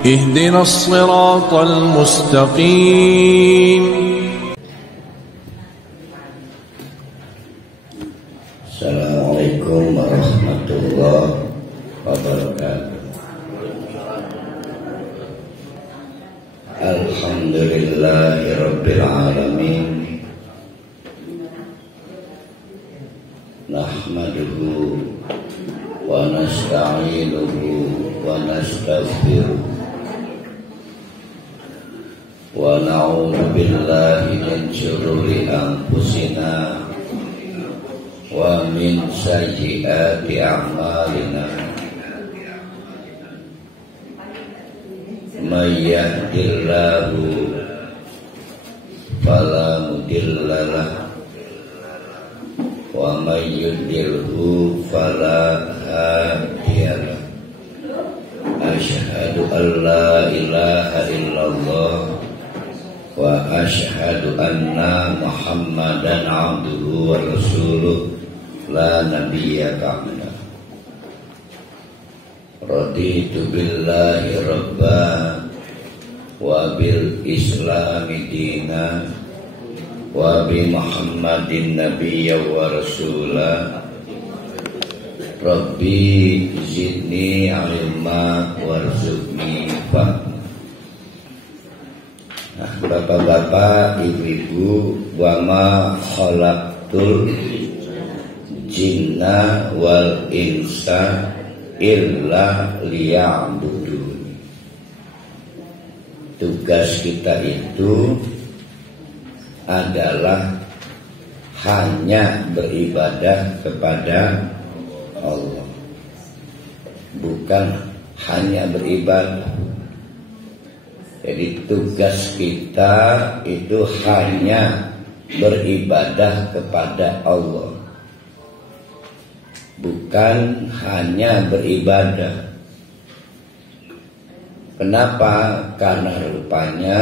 اهدنا الصراط المستقيم. Assalamualaikum warahmatullahi wabarakatuh. Alhamdulillahirabbil alamin. Nahmaduhu wa nasta'inuhu wa nastaghfiruh wa na'udzu billahi min syururi anfusina wa min sayyiati a'malina. May yahdihillahu fala mudilla lahu wa may yudlilhu fala hadiya lahu. Asyhadu an la ilaha illallah wa asyhadu anna Muhammadan abduhu wa rasuluh la nabiyya ba'dah. Raditu billahi rabba wa bil islami dina wa bi Muhammadin nabiyya wa rasulah. Rabbi zidni ilma warzuqni fahma. Nah, bapak-bapak, ibu-ibu, wa ma khalaqtul jinna wal insa illa liya'budun. Tugas kita itu adalah hanya beribadah kepada Allah, bukan hanya beribadah. Jadi tugas kita itu hanya beribadah kepada Allah, bukan hanya beribadah. Kenapa? Karena rupanya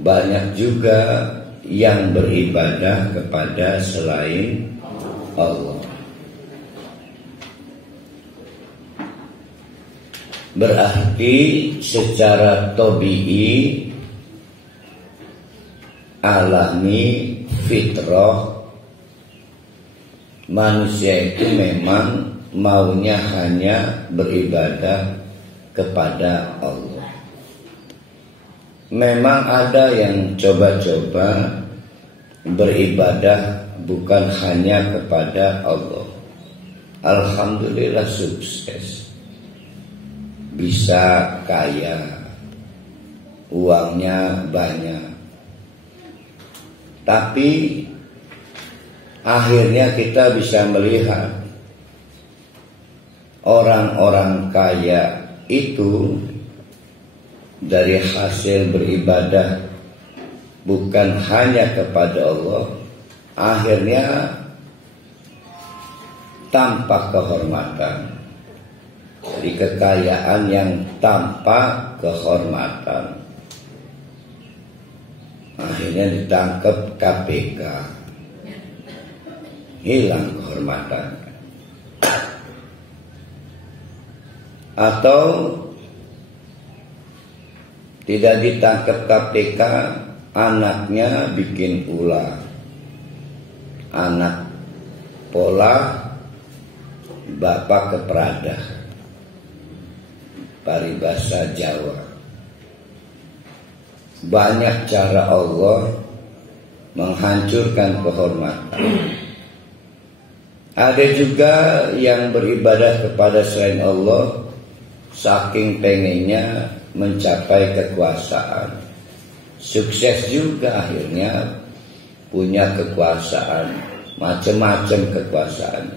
banyak juga yang beribadah kepada selain Allah. Berarti secara tabii, alami, fitrah, manusia itu memang maunya hanya beribadah kepada Allah. Memang ada yang coba-coba beribadah bukan hanya kepada Allah. Alhamdulillah sukses, bisa kaya, uangnya banyak. Tapi akhirnya kita bisa melihat orang-orang kaya itu dari hasil beribadah bukan hanya kepada Allah, akhirnya tanpa kehormatan. Jadi kekayaan yang tanpa kehormatan, akhirnya ditangkap KPK, hilang kehormatan. Atau tidak ditangkap KPK, anaknya bikin ulah, anak pola, bapak keperadah, paribasa Jawa. Banyak cara Allah menghancurkan kehormatan. Ada juga yang beribadah kepada selain Allah saking pengennya mencapai kekuasaan. Sukses juga akhirnya punya kekuasaan, macam-macam kekuasaan,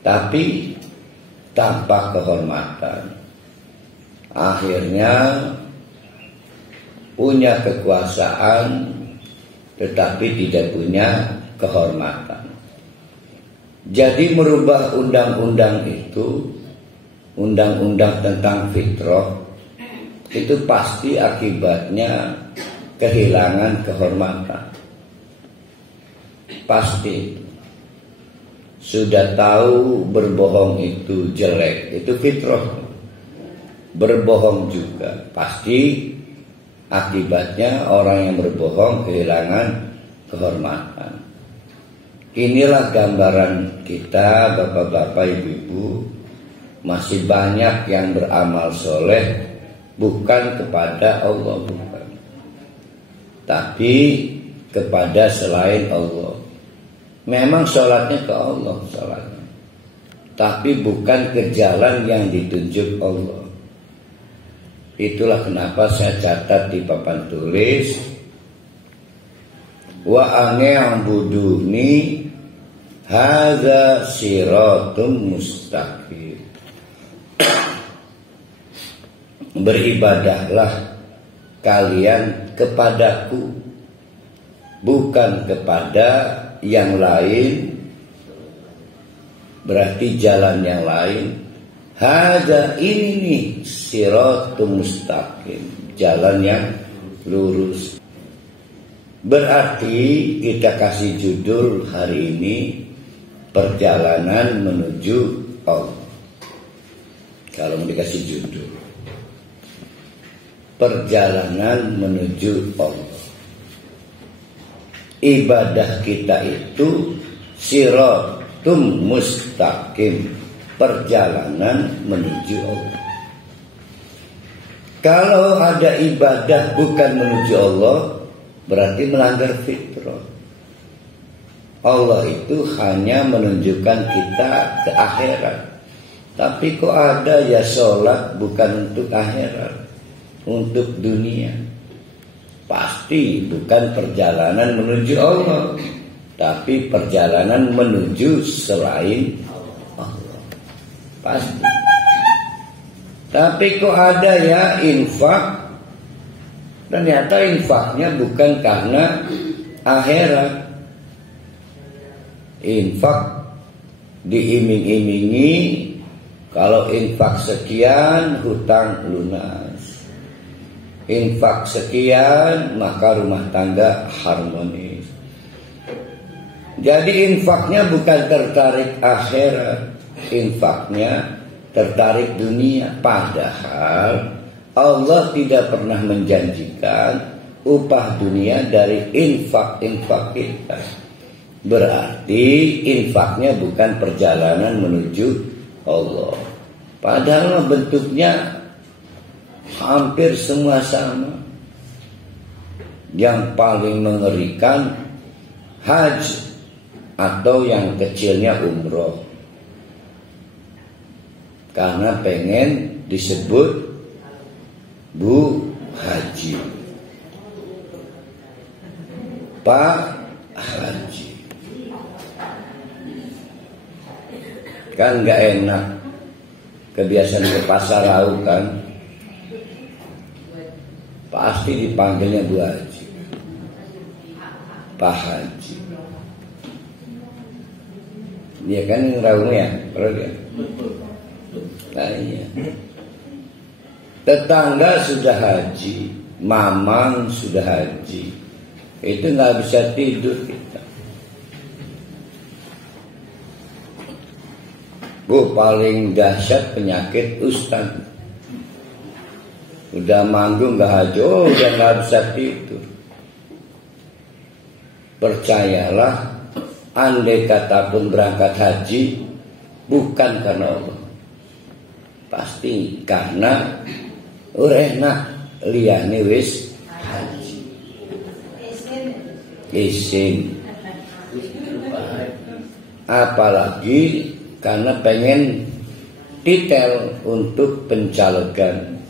tapi tanpa kehormatan. Akhirnya punya kekuasaan tetapi tidak punya kehormatan. Jadi merubah undang-undang itu, undang-undang tentang fitrah, itu pasti akibatnya kehilangan kehormatan. Pasti. Sudah tahu berbohong itu jelek, itu fitrah. berbohong juga. Pasti akibatnya orang yang berbohong kehilangan kehormatan. Inilah gambaran kita, bapak-bapak, ibu-ibu. Masih banyak yang beramal soleh bukan kepada Allah, bukan, tapi kepada selain Allah. Memang sholatnya ke Allah, sholatnya, tapi bukan ke jalan yang ditunjuk Allah. Itulah kenapa saya catat di papan tulis, wa a'buduni hadza siratum mustaqim. Beribadahlah kalian kepadaku, bukan kepada yang lain, berarti jalan yang lain. Hadza ini siratum mustaqim, jalan yang lurus. Berarti kita kasih judul hari ini, perjalanan menuju Allah. Kalau mau dikasih judul, perjalanan menuju Allah. Ibadah kita itu siratum mustaqim, perjalanan menuju Allah. Kalau ada ibadah bukan menuju Allah, berarti melanggar fitrah. Allah itu hanya menunjukkan kita ke akhirat. Tapi kok ada ya sholat bukan untuk akhirat, untuk dunia. Pasti bukan perjalanan menuju Allah, tapi perjalanan menuju selain Allah. Pasti. Tapi kok ada ya infak, ternyata infaknya bukan karena akhirat. Infak diiming-imingi, kalau infak sekian hutang lunas, infak sekian maka rumah tangga harmonis. Jadi infaknya bukan tertarik akhirat, infaknya tertarik dunia. Padahal Allah tidak pernah menjanjikan upah dunia dari infak-infak kita. Berarti infaknya bukan perjalanan menuju Allah. Padahal bentuknya hampir semua sama. Yang paling mengerikan haji, atau yang kecilnya umroh, karena pengen disebut Bu Haji, Pak Haji. Kan gak enak, kebiasaan ke pasar lauk kan, pasti dipanggilnya Bu Haji, Pak Haji. Dia kan ngeraung ya, ya. Nah, iya. Tetangga sudah haji, mamang sudah haji, itu nggak bisa tidur kita. Bu, paling dahsyat penyakit ustaz. Udah manggung nggak haji, oh udah nggak bisa tidur. Percayalah, andai kata pun berangkat haji bukan karena Allah, pasti karena enak liyane wis haji isin, apalagi karena pengen detail untuk pencalegan,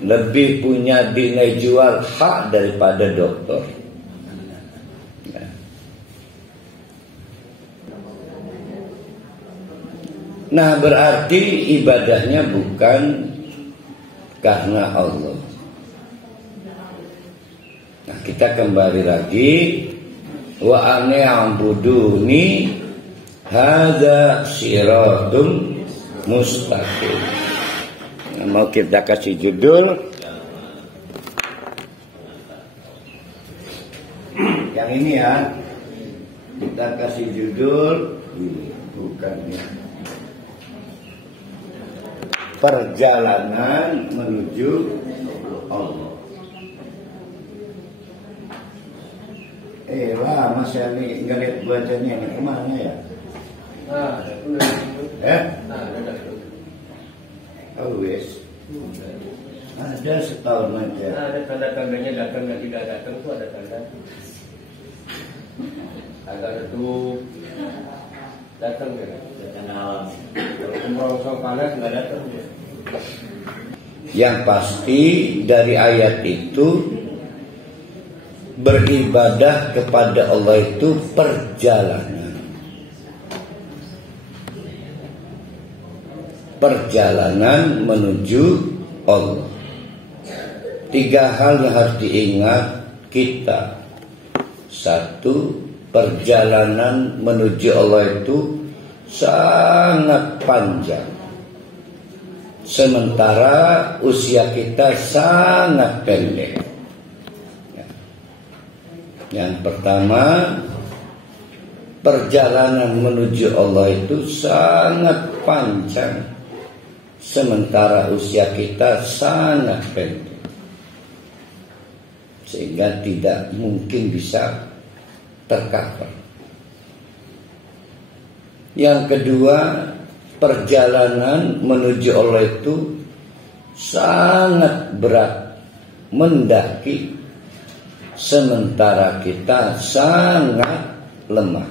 lebih punya nilai jual hak daripada dokter. Nah, berarti ibadahnya bukan karena Allah. Nah, kita kembali lagi, wa a'buduni hadza siratum mustaqim. Nah, mau kita kasih judul yang ini ya. Kita kasih judul ini, bukan ya. perjalanan menuju Allah. Wah, Mas Ali nggak lihat bacanya ini kemana ya? Oh wes. Ada setahun aja. Ada tanda-tandanya datang dan tidak datang itu ada tanda. Agak itu datang ya. Kalau umroh panas nggak datang ya. Yang pasti dari ayat itu beribadah kepada Allah itu perjalanan. Perjalanan menuju Allah. 3 hal yang harus diingat kita. 1, perjalanan menuju Allah itu sangat panjang. Sementara usia kita sangat pendek. Yang pertama, perjalanan menuju Allah itu sangat panjang, sementara usia kita sangat pendek, sehingga tidak mungkin bisa tercover. Yang kedua, perjalanan menuju Allah itu sangat berat, mendaki, sementara kita sangat lemah,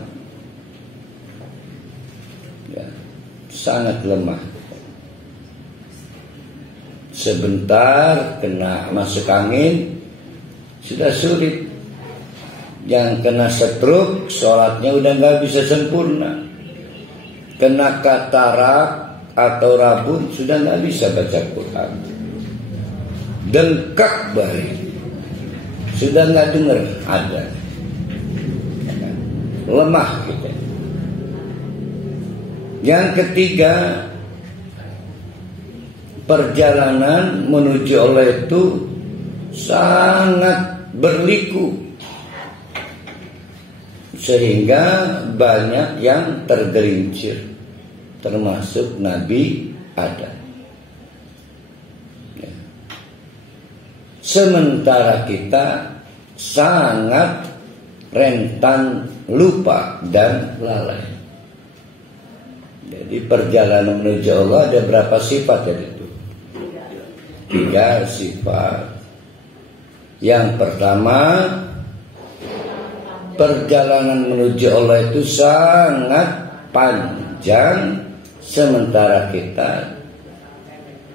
ya, sangat lemah. Sebentar kena masuk angin sudah sulit. Yang kena stroke sholatnya udah nggak bisa sempurna. Kena katarak atau rabun sudah nggak bisa baca Quran. Dengkak balik. Sudah nggak dengar ada, lemah kita. Yang ketiga, perjalanan menuju Allah itu sangat berliku, sehingga banyak yang tergelincir, termasuk Nabi Adam. Sementara kita sangat rentan lupa dan lalai. Jadi perjalanan menuju Allah ada berapa sifat itu? 3 sifat. Yang pertama, perjalanan menuju Allah itu sangat panjang, sementara kita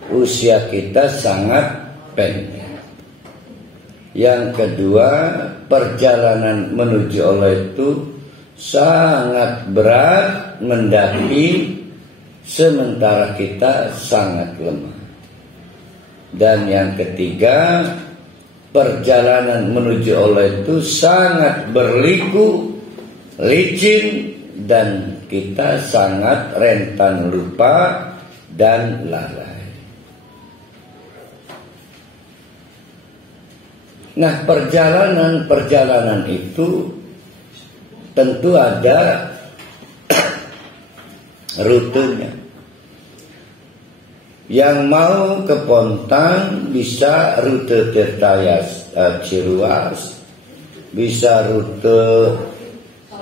usia kita sangat pendek. Yang kedua, perjalanan menuju Allah itu sangat berat, mendaki, sementara kita sangat lemah. Dan yang ketiga, perjalanan menuju Allah itu sangat berliku, licin, dan kita sangat rentan lupa dan lalai. Nah, perjalanan itu tentu ada rutenya. Yang mau ke Pontang bisa rute Tirtayas Ciruas, bisa rute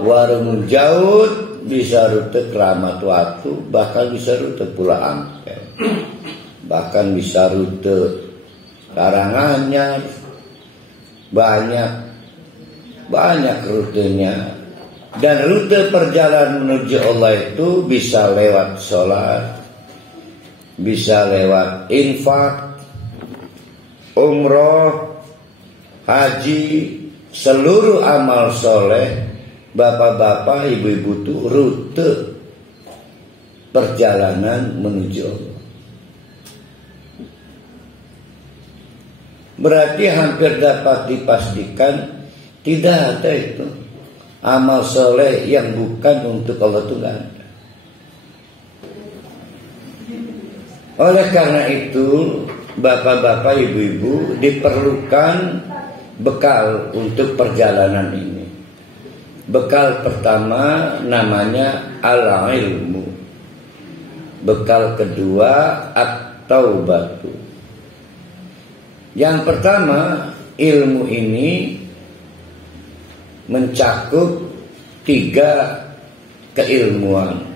Warung Jaut, bisa rute Keramat Watu, bahkan bisa rute Pulau Ampel, bahkan bisa rute Karanganyar. Banyak rutenya. Dan rute perjalanan menuju Allah itu bisa lewat sholat, bisa lewat infak, umroh, haji, seluruh amal soleh. Bapak-bapak, ibu-ibu itu rute perjalanan menuju Allah. Berarti hampir dapat dipastikan tidak ada itu amal soleh yang bukan untuk Allah, itu tidak ada. Oleh karena itu, bapak-bapak, ibu-ibu, diperlukan bekal untuk perjalanan ini. Bekal pertama namanya al-ilmu. Bekal kedua taubatu. Yang pertama, ilmu ini mencakup 3 keilmuan.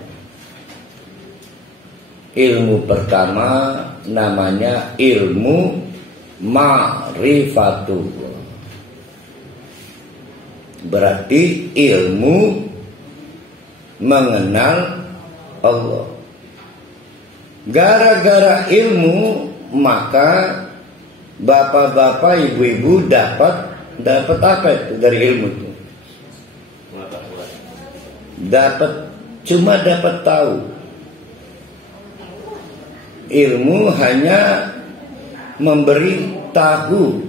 Ilmu pertama namanya ilmu ma'rifatullah. Berarti ilmu mengenal Allah. Gara-gara ilmu maka bapak-bapak, ibu-ibu dapat apa itu dari ilmu itu? Cuma dapat tahu. Ilmu hanya memberi tahu.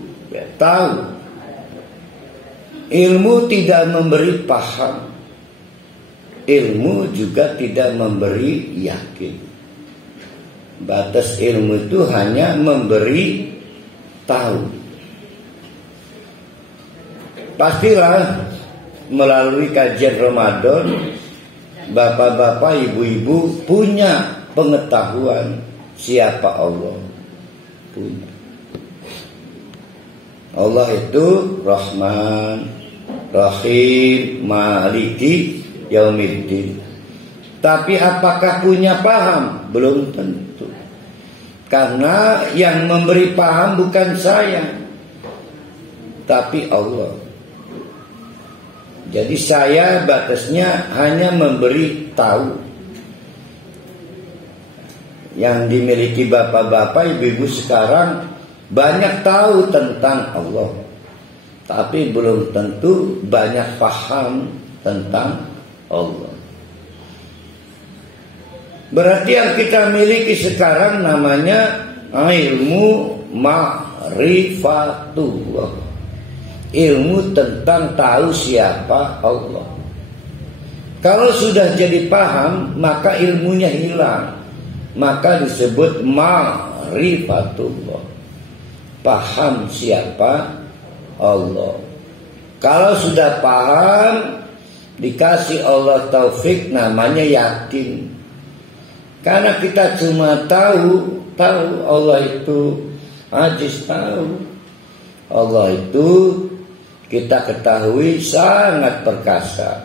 Ilmu tidak memberi paham. Ilmu juga tidak memberi yakin. Batas ilmu itu hanya memberi tahu. Pastilah melalui kajian Ramadan, bapak-bapak, ibu-ibu punya pengetahuan siapa Allah. Punya. Allah itu Rahman, Rahim, Maliki Yaumiddin. Tapi apakah punya paham? Belum tentu. Karena yang memberi paham bukan saya, tapi Allah. Jadi saya batasnya hanya memberi tahu. Yang dimiliki bapak-bapak, ibu-ibu sekarang banyak tahu tentang Allah, tapi belum tentu banyak paham tentang Allah. Berarti yang kita miliki sekarang namanya ilmu ma'rifatullah. Ilmu tentang tahu siapa Allah. Kalau sudah jadi paham, maka ilmunya hilang. Maka disebut ma'rifatullah. Paham siapa Allah. Kalau sudah paham, dikasih Allah taufik, namanya yakin. Karena kita cuma tahu Allah itu ajiz, tahu Allah itu kita ketahui sangat perkasa.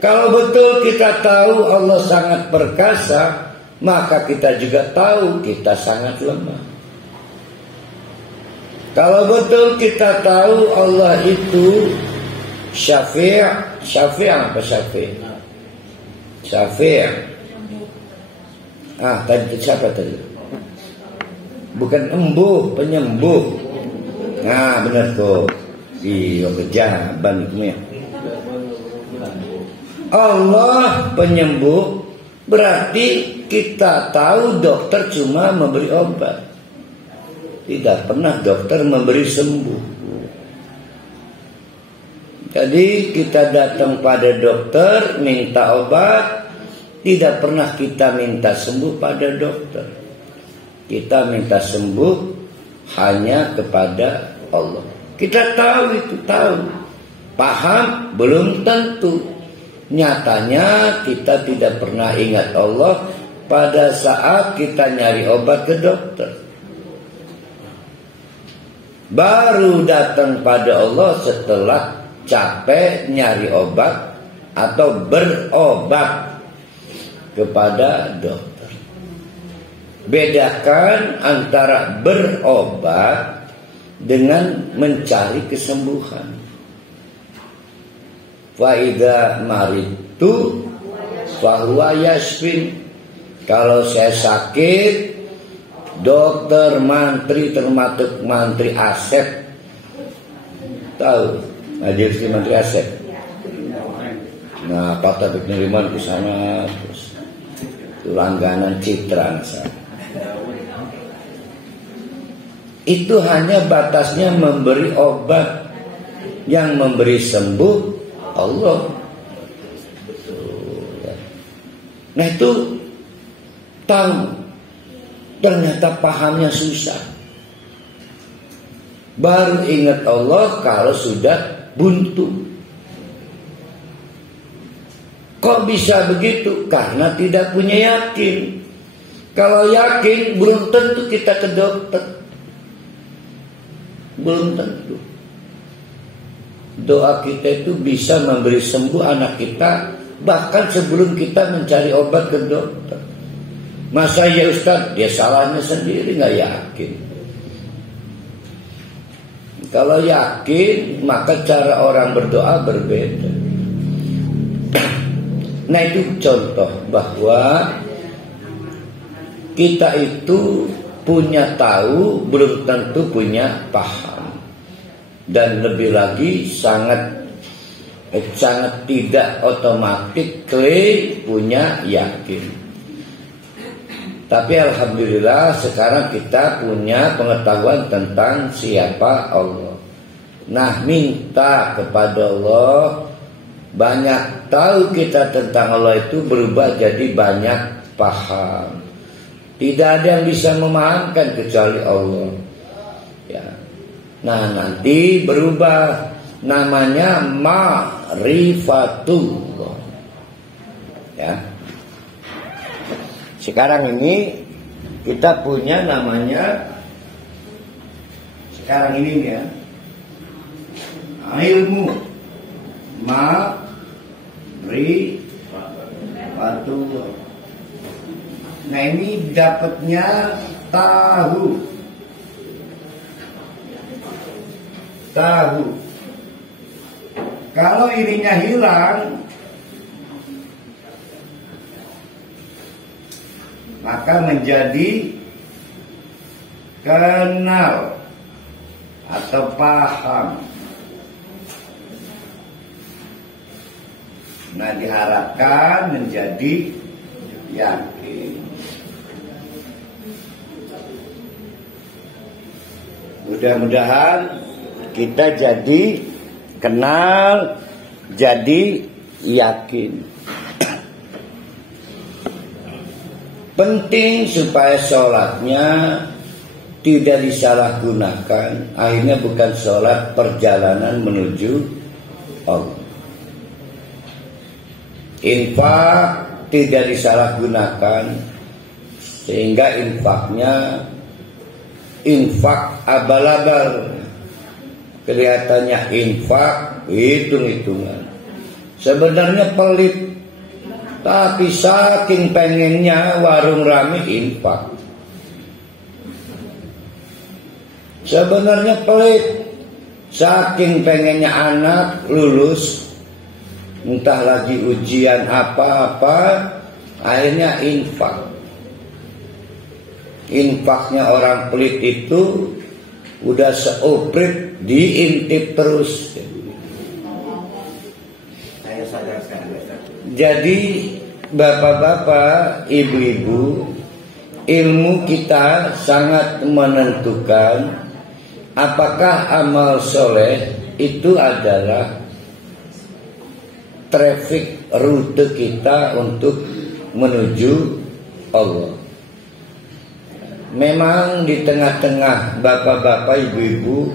Kalau betul kita tahu Allah sangat perkasa, maka kita juga tahu kita sangat lemah. Kalau betul kita tahu Allah itu syafi'. Apa syafi'? Syafi'. Tadi siapa tadi? Bukan embuh, penyembuh. Nah, benar tuh. Iya, kejaban itu ya. Allah penyembuh, berarti kita tahu dokter cuma memberi obat. Tidak pernah dokter memberi sembuh. Jadi kita datang pada dokter minta obat, tidak pernah kita minta sembuh pada dokter. Kita minta sembuh hanya kepada Allah. Kita tahu itu, tahu. Paham? Belum tentu. Nyatanya kita tidak pernah ingat Allah pada saat kita nyari obat ke dokter. Baru datang pada Allah setelah capek nyari obat atau berobat kepada dokter. Bedakan antara berobat dengan mencari kesembuhan. Fa idza maritu fa huwa yashfin. Kalau saya sakit, dokter, mantri, termasuk mantri Asep, tahu majelis mantri Asep. Nah, Pak Taufik Nuriman ke sana terus langganan Citra sana. Itu hanya batasnya memberi obat. Yang memberi sembuh Allah. Nah itu tahu. Ternyata pahamnya susah. Baru ingat Allah kalau sudah buntu. Kok bisa begitu? Karena tidak punya yakin. Kalau yakin belum tentu kita ke dokter. Belum tentu. Doa kita itu bisa memberi sembuh anak kita bahkan sebelum kita mencari obat ke dokter. Masa ya Ustaz, dia salahnya sendiri, nggak yakin. Kalau yakin, maka cara orang berdoa berbeda. Nah, itu contoh bahwa kita itu punya tahu, belum tentu punya paham. Dan lebih lagi sangat tidak otomatis punya yakin. Tapi alhamdulillah sekarang kita punya pengetahuan tentang siapa Allah. Nah, minta kepada Allah, banyak tahu kita tentang Allah itu berubah jadi banyak paham. Tidak ada yang bisa memahamkan kecuali Allah. Ya. Nah, nanti berubah namanya ma'rifatullah. Ya. Sekarang ini kita punya namanya, sekarang ini ya, ilmu ma'rifatullah. Nah, ini dapatnya tahu. Kalau ininya hilang, maka menjadi kenal atau paham. Nah, diharapkan menjadi yakin. Mudah-mudahan kita jadi kenal, jadi yakin. Penting supaya sholatnya tidak disalahgunakan. Akhirnya bukan sholat perjalanan menuju Allah. Infak tidak disalahgunakan, sehingga infaknya infak abal-abal. Kelihatannya infak hitung-hitungan, sebenarnya pelit. Tapi saking pengennya warung rame infak, sebenarnya pelit. Saking pengennya anak lulus, entah lagi ujian apa-apa, akhirnya infak. Infaknya orang pelit itu udah seoprit diintip terus. Jadi bapak-bapak, ibu-ibu, ilmu kita sangat menentukan apakah amal soleh itu adalah traffic rute kita untuk menuju Allah. Memang di tengah-tengah bapak-bapak, ibu-ibu,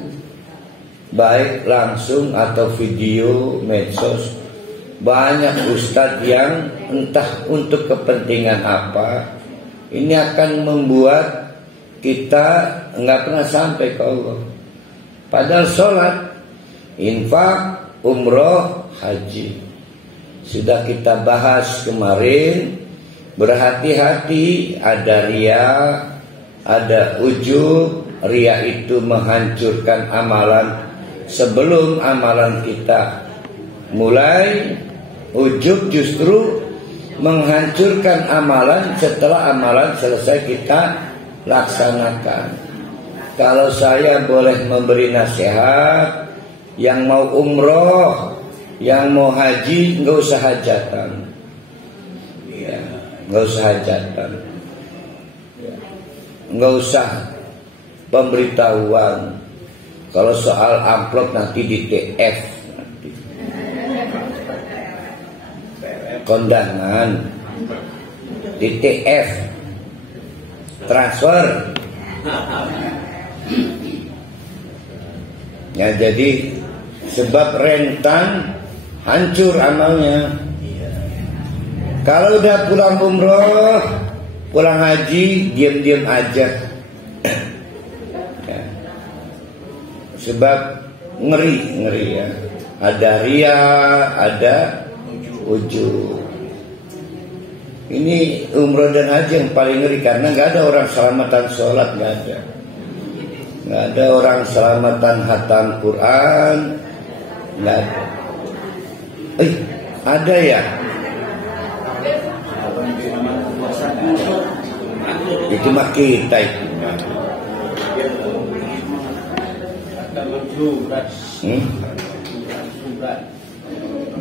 baik langsung atau video, medsos, banyak ustadz yang entah untuk kepentingan apa, ini akan membuat kita nggak pernah sampai ke Allah. Padahal sholat, infak, umroh, haji sudah kita bahas kemarin. Berhati-hati, ada ria, ada ujub. Ria itu menghancurkan amalan sebelum amalan kita mulai. Ujub justru menghancurkan amalan setelah amalan selesai kita laksanakan. Kalau saya boleh memberi nasihat, yang mau umroh, yang mau haji, nggak usah hajatan, ya, nggak usah hajatan, nggak usah pemberitahuan. Kalau soal amplop nanti di TF. Kondangan di TF transfer ya, jadi sebab rentan hancur amalnya. Kalau udah pulang umroh pulang haji diam-diam aja. Ya. Sebab ngeri ya. Ada ria, ada ujub. Ini umroh dan haji yang paling ngeri, karena nggak ada orang selamatan sholat, nggak ada. Nggak ada orang selamatan hatam Quran, nggak ada. Ada ya? Itu mah kita itu.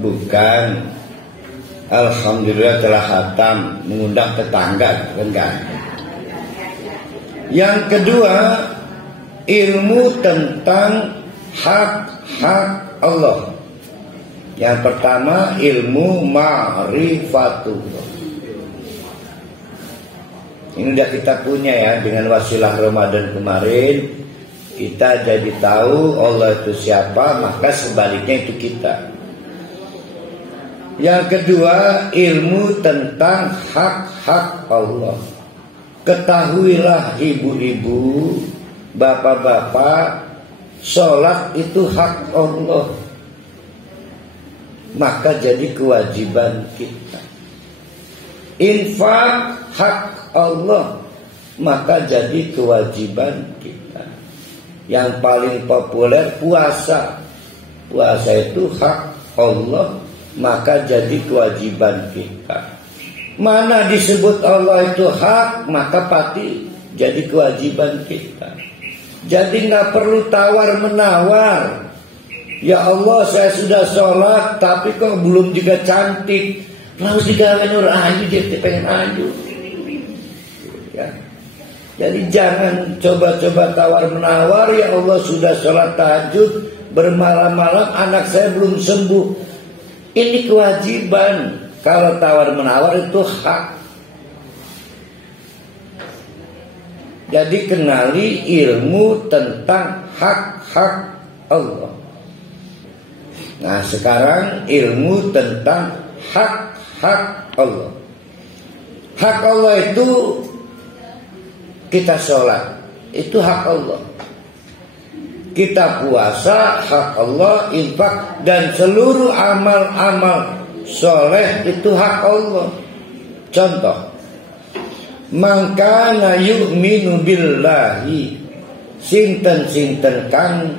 Bukan. Alhamdulillah telah hatam, mengundang tetangga, enggak. Yang kedua, ilmu tentang hak-hak Allah. Yang pertama, ilmu ma'rifatullah. Ini udah kita punya ya, dengan wasilah Ramadan kemarin. Kita jadi tahu Allah itu siapa, maka sebaliknya itu kita. Yang kedua, ilmu tentang hak-hak Allah. Ketahuilah ibu-ibu, bapak-bapak, sholat itu hak Allah. Maka jadi kewajiban kita. Infak hak Allah, maka jadi kewajiban kita. Yang paling populer puasa. Puasa itu hak Allah, maka jadi kewajiban kita. Mana disebut Allah itu hak, maka pasti jadi kewajiban kita. Jadi nggak perlu tawar-menawar. Ya Allah, saya sudah sholat, tapi kok belum juga cantik. Lalu digawe nur ayu, jadi pengen ayu. Ya. Jadi jangan coba-coba tawar-menawar. Ya Allah, sudah sholat tahajud bermalam-malam, anak saya belum sembuh. Ini kewajiban. Kalau tawar-menawar itu hak. Jadi kenali ilmu tentang hak-hak Allah. Nah sekarang ilmu tentang hak-hak Allah. Hak Allah itu kita sholat, itu hak Allah. Kita puasa, hak Allah. Infak dan seluruh amal-amal soleh itu hak Allah. Contoh, man kana yu'minu billahi, sinten-sinten kang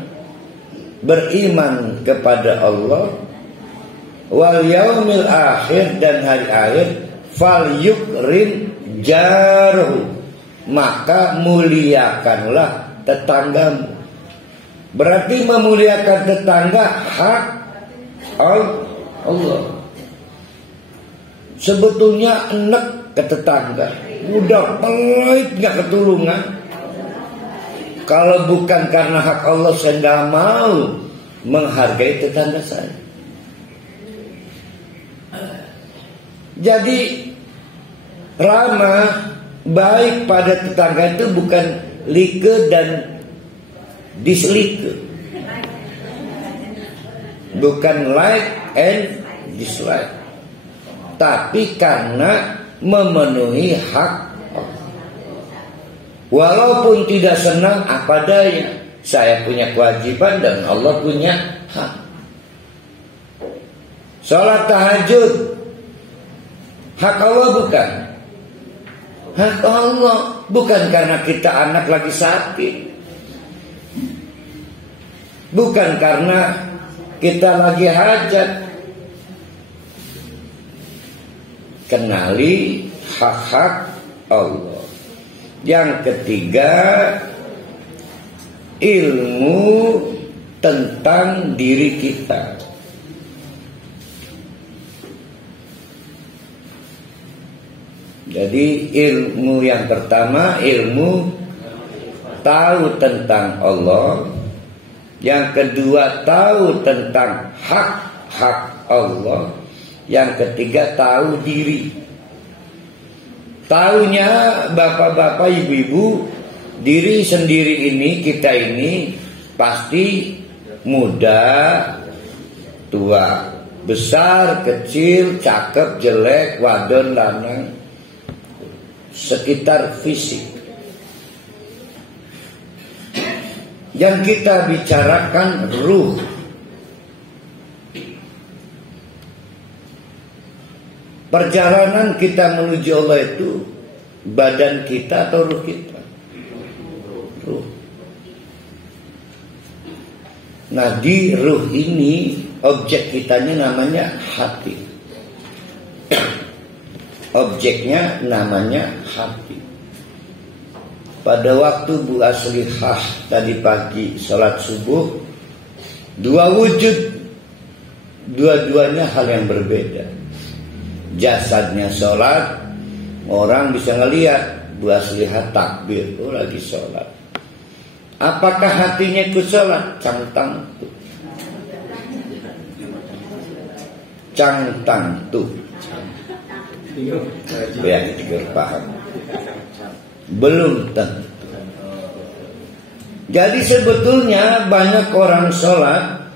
beriman kepada Allah, wal yaumil akhir, dan hari akhir, fal yukrim jarhu, maka muliakanlah tetanggamu. Berarti memuliakan tetangga hak Allah. Sebetulnya enek ke tetangga, udah pelit gak ketulungan. Kalau bukan karena hak Allah, saya gak mau menghargai tetangga saya. Jadi ramah baik pada tetangga itu bukan like dan dislike, bukan like and dislike, tapi karena memenuhi hak. Walaupun tidak senang apa daya, saya punya kewajiban dan Allah punya hak. Salat tahajud hak Allah bukan? Hak Allah, bukan karena kita anak lagi sakit, bukan karena kita lagi hajat. Kenali hak-hak Allah. Yang ketiga, ilmu tentang diri kita. Jadi ilmu yang pertama, ilmu tahu tentang Allah. Yang kedua, tahu tentang hak-hak Allah. Yang ketiga, tahu diri. Tahunya bapak-bapak, ibu-ibu, diri sendiri ini, kita ini pasti muda, tua, besar, kecil, cakep, jelek, wadon, lanang. sekitar fisik. Yang kita bicarakan ruh. Perjalanan kita menuju Allah itu badan kita atau ruh kita? Ruh. Nah, di ruh ini objek kitanya namanya hati. Objeknya namanya hati. Pada waktu Bu Aslihah tadi pagi sholat subuh, dua wujud, dua-duanya hal yang berbeda. Jasadnya sholat, orang bisa ngelihat Bu Aslihah takbir, oh lagi sholat. Apakah hatinya ikut sholat? Cangtang tuh. Cangtang tuh. Ya, kita paham. Belum tentu. Jadi sebetulnya banyak orang sholat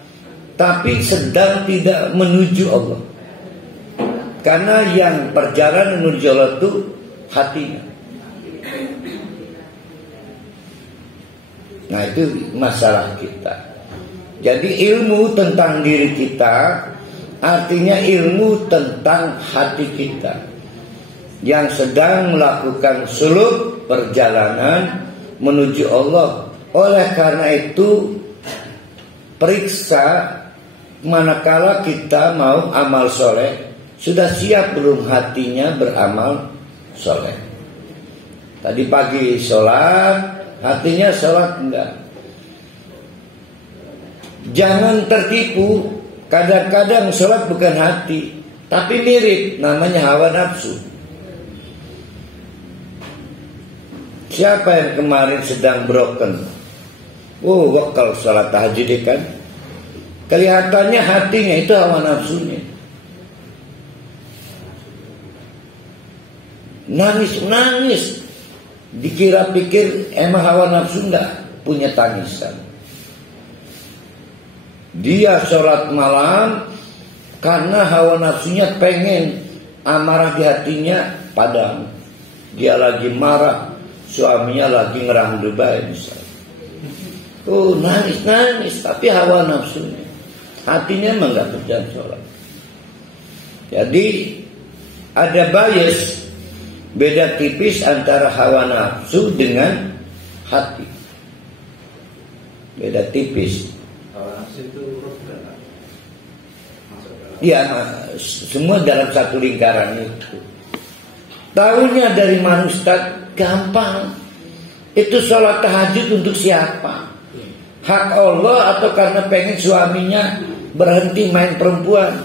tapi sedang tidak menuju Allah. Karena yang perjalanan menuju Allah itu hatinya. Nah, itu masalah kita. Jadi ilmu tentang diri kita artinya ilmu tentang hati kita yang sedang melakukan suluk perjalanan menuju Allah. Oleh karena itu, periksa manakala kita mau amal soleh, sudah siap belum hatinya beramal soleh. Tadi pagi sholat, hatinya sholat enggak. Jangan tertipu. Kadang-kadang sholat bukan hati, tapi mirip, namanya hawa nafsu. Siapa yang kemarin sedang broken? Oh, wakal sholat tahajud kan? Kelihatannya hatinya itu hawa nafsunya. Nangis. Dikira pikir emang hawa nafsu enggak punya tangisan. Dia sholat malam karena hawa nafsunya pengen, amarah di hatinya padam. Dia lagi marah, suaminya lagi ngerang lebay misalnya. Oh, nangis, tapi hawa nafsunya. Hatinya emang gak berjalan sholat. Jadi ada bias, beda tipis antara hawa nafsu dengan hati. Beda tipis. Ya, semua dalam satu lingkaran itu. Tahunya dari mana Ustaz? Gampang. Itu sholat tahajud untuk siapa? Hak Allah atau karena pengen suaminya berhenti main perempuan?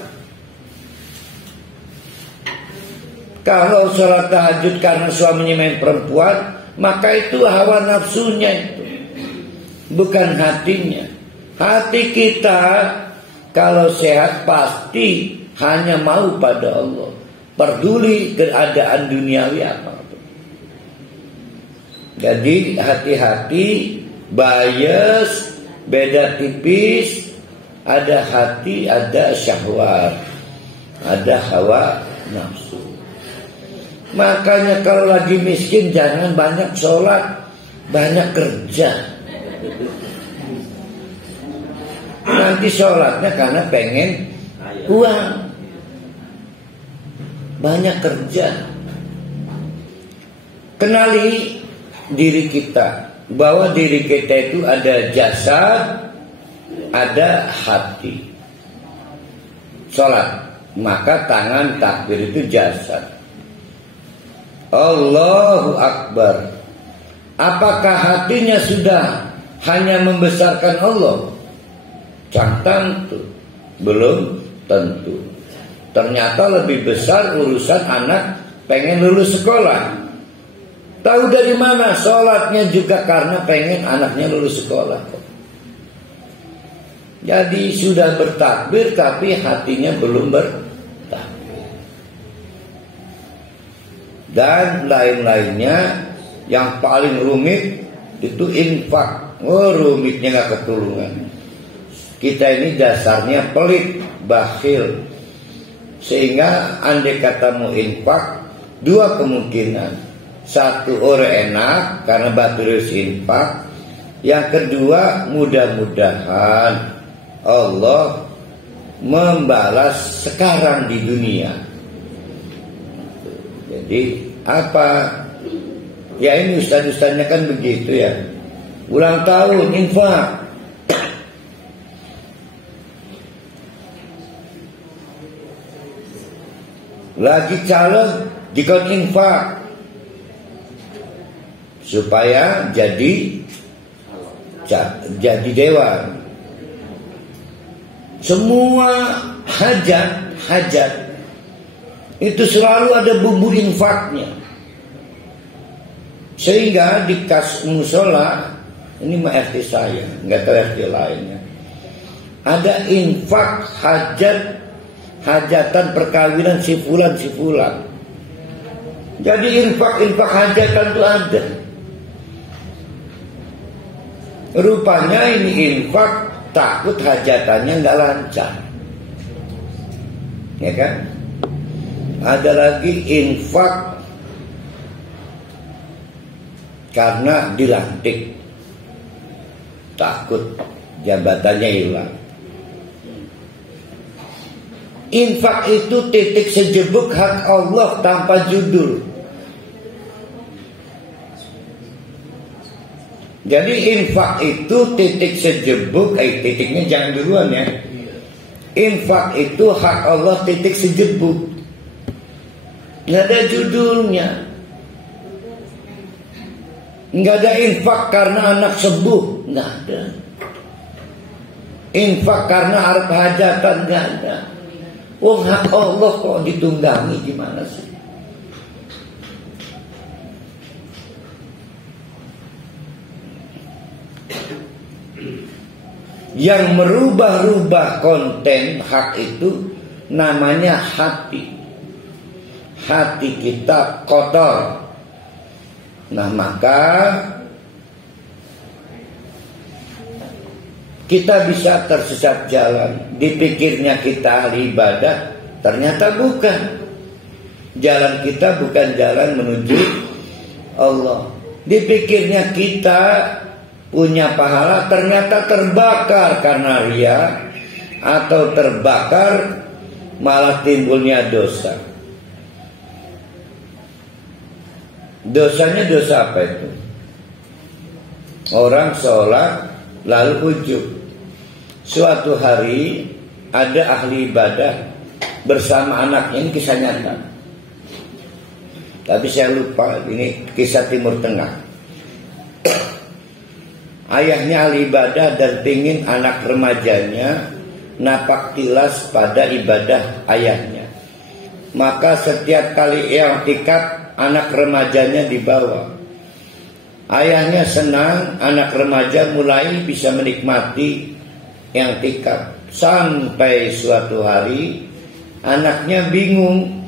Kalau sholat tahajud karena suaminya main perempuan, maka itu hawa nafsunya itu, bukan hatinya. Hati kita kalau sehat pasti hanya mau pada Allah, peduli keadaan duniawi apa. Jadi hati-hati, bias, beda tipis. Ada hati, ada syahwat, ada hawa nafsu. Makanya kalau lagi miskin jangan banyak sholat, banyak kerja. Nanti sholatnya karena pengen uang, banyak kerja. Kenali diri kita, bahwa diri kita itu ada jasad, ada hati. Sholat, maka tangan takbir itu jasad. Allahu Akbar. Apakah hatinya sudah hanya membesarkan Allah? Tentu, belum tentu. Ternyata lebih besar urusan anak pengen lulus sekolah. Tahu dari mana? Sholatnya juga karena pengen anaknya lulus sekolah. Jadi sudah bertakbir tapi hatinya belum bertakbir. Dan lain-lainnya. Yang paling rumit itu infak. Oh, rumitnya gak ketulungan. Kita ini dasarnya pelit, bakhil. Sehingga andai kata mau infak, dua kemungkinan. Satu, orang enak karena baturus infak. Yang kedua, mudah-mudahan Allah membalas sekarang di dunia. Jadi apa? Ya ini ustaz-ustaznya kan begitu ya. Ulang tahun infak. Lagi calon dikon infak supaya jadi dewan. Semua hajat itu selalu ada bumbu infaknya. Sehingga di kas musola, ini mah RT saya, nggak tahu RT lainnya, ada infak hajatan perkawinan si fulan. Jadi infak hajatan itu ada. Rupanya ini infak takut hajatannya nggak lancar, ya kan? Ada lagi infak karena dilantik, takut jabatannya hilang. Infak itu titik sejeblok hak Allah tanpa judul. Jadi infak itu titik sejeblok, titiknya jangan duluan ya. Infak itu hak Allah titik sejeblok, nggak ada judulnya. Nggak ada infak karena anak sembuh, nggak ada. Infak karena harta hajatan, nggak ada. Wong hak Allah kok ditunggangi, gimana sih? Yang merubah-rubah konten hak itu namanya hati. Hati kita kotor. Nah maka kita bisa tersesat jalan. Dipikirnya kita ahli ibadah, ternyata bukan. Jalan kita bukan jalan menuju Allah. Dipikirnya kita punya pahala, ternyata terbakar karena ria, atau terbakar malah timbulnya dosa. Dosanya dosa apa itu? Orang sholat lalu ujub. Suatu hari ada ahli ibadah bersama anaknya, ini kisah nyata. Tapi saya lupa, ini kisah Timur Tengah. Ayahnya ahli ibadah dan pingin anak remajanya napak tilas pada ibadah ayahnya. Maka setiap kali i'tikaf anak remajanya dibawa. Ayahnya senang anak remaja mulai bisa menikmati i'tikaf. Sampai suatu hari anaknya bingung.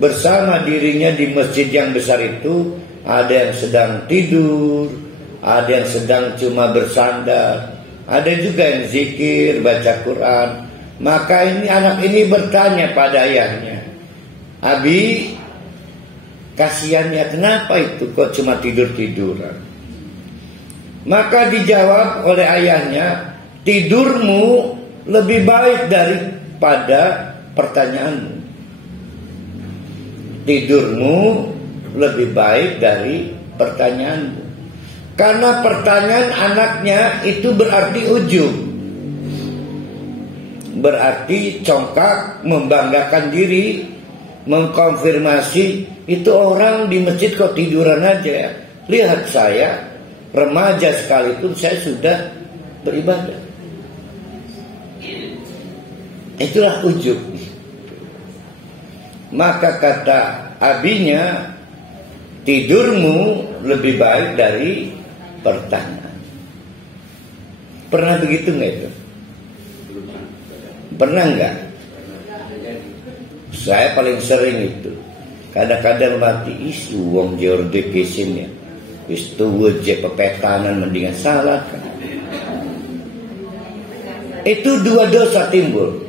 Bersama dirinya di masjid yang besar itu ada yang sedang tidur, ada yang sedang cuma bersandar, ada juga yang zikir, baca Quran. Maka ini anak ini bertanya pada ayahnya, Abi, kasihannya kenapa itu kok cuma tidur-tiduran? Maka dijawab oleh ayahnya, tidurmu lebih baik daripada pertanyaanmu. Tidurmu lebih baik dari pertanyaanmu. Karena pertanyaan anaknya itu berarti ujub, berarti congkak, membanggakan diri, mengkonfirmasi. Itu orang di masjid kok tiduran aja ya. Lihat saya, remaja sekalipun saya sudah beribadah. Itulah ujub. Maka kata abinya, tidurmu lebih baik dari pertanyaan. Pernah begitu nggak itu? Pernah nggak? Saya paling sering itu. Kadang-kadang mati isu wong Jordi kesin ya. Wis tuwe je pepetanan mendingan salah kan. Itu dua dosa timbul.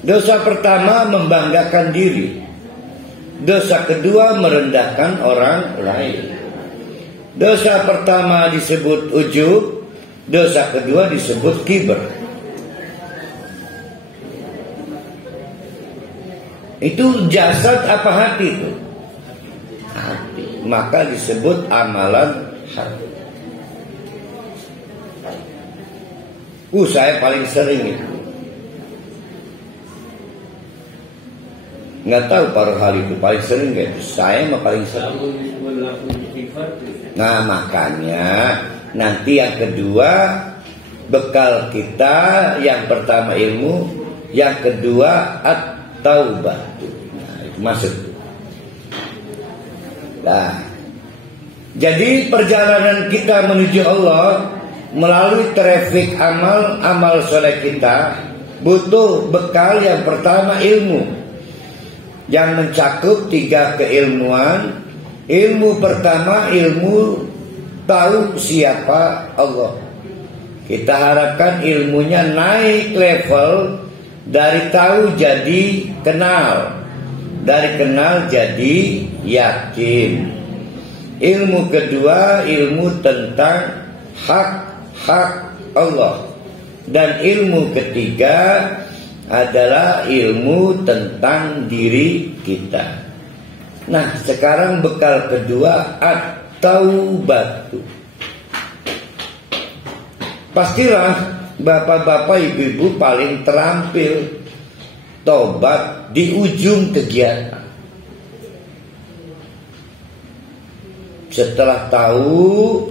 Dosa pertama membanggakan diri. Dosa kedua merendahkan orang lain. Dosa pertama disebut ujub, dosa kedua disebut kibr. Itu jasad apa hati itu? Hati. Maka disebut amalan hati. Saya paling sering itu. Nggak tahu para hal itu paling sering gitu. Saya mah paling sering. Nah makanya nanti yang kedua bekal kita, yang pertama ilmu, yang kedua at-taubah. Nah itu masuk. Nah jadi perjalanan kita menuju Allah melalui trafik amal soleh kita butuh bekal. Yang pertama ilmu, yang mencakup 3 keilmuan. Ilmu pertama, ilmu tahu siapa Allah. Kita harapkan ilmunya naik level dari tahu jadi kenal, dari kenal jadi yakin. Ilmu kedua, ilmu tentang hak Allah. Dan ilmu ketiga adalah ilmu tentang diri kita. Nah sekarang bekal kedua at-taubatu. Pastilah bapak-bapak ibu-ibu paling terampil tobat di ujung kegiatan. Setelah tahu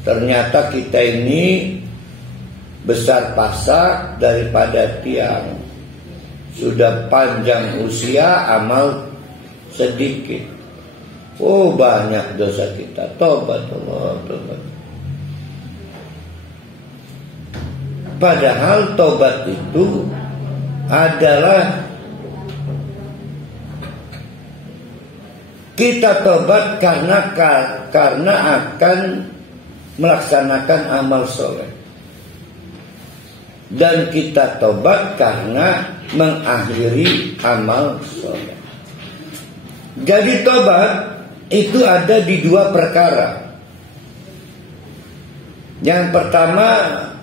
ternyata kita ini besar pasak daripada tiang, sudah panjang usia, amal sedikit. Oh banyak dosa kita. Tobat Allah, tobat. Padahal tobat itu adalah kita tobat karena akan melaksanakan amal soleh. Dan kita tobat karena mengakhiri amal soleh. Jadi tobat itu ada di 2 perkara. Yang pertama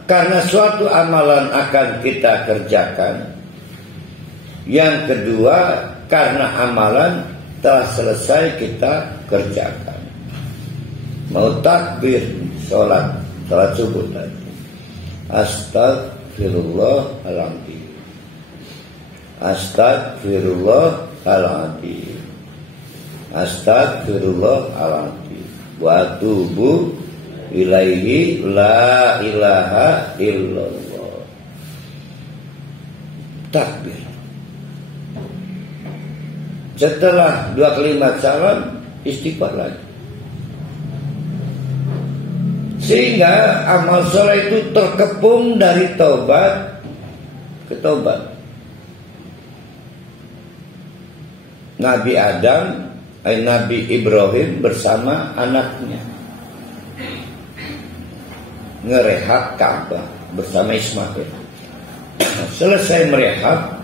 karena suatu amalan akan kita kerjakan. Yang kedua karena amalan telah selesai kita kerjakan. Mau takbir sholat subuh tadi, astagfirullahaladzim, astagfirullahaladzim, astagfirullahaladzim, wa atubu ilaihi la ilaha illallah. Takbir. Setelah 2 kalimat salam, istighfar lagi. Sehingga amal soleh itu terkepung dari tobat ke tobat. Nabi Adam, Nabi Ibrahim bersama anaknya ngerehab Ka'bah bersama Ismail. Selesai merehab,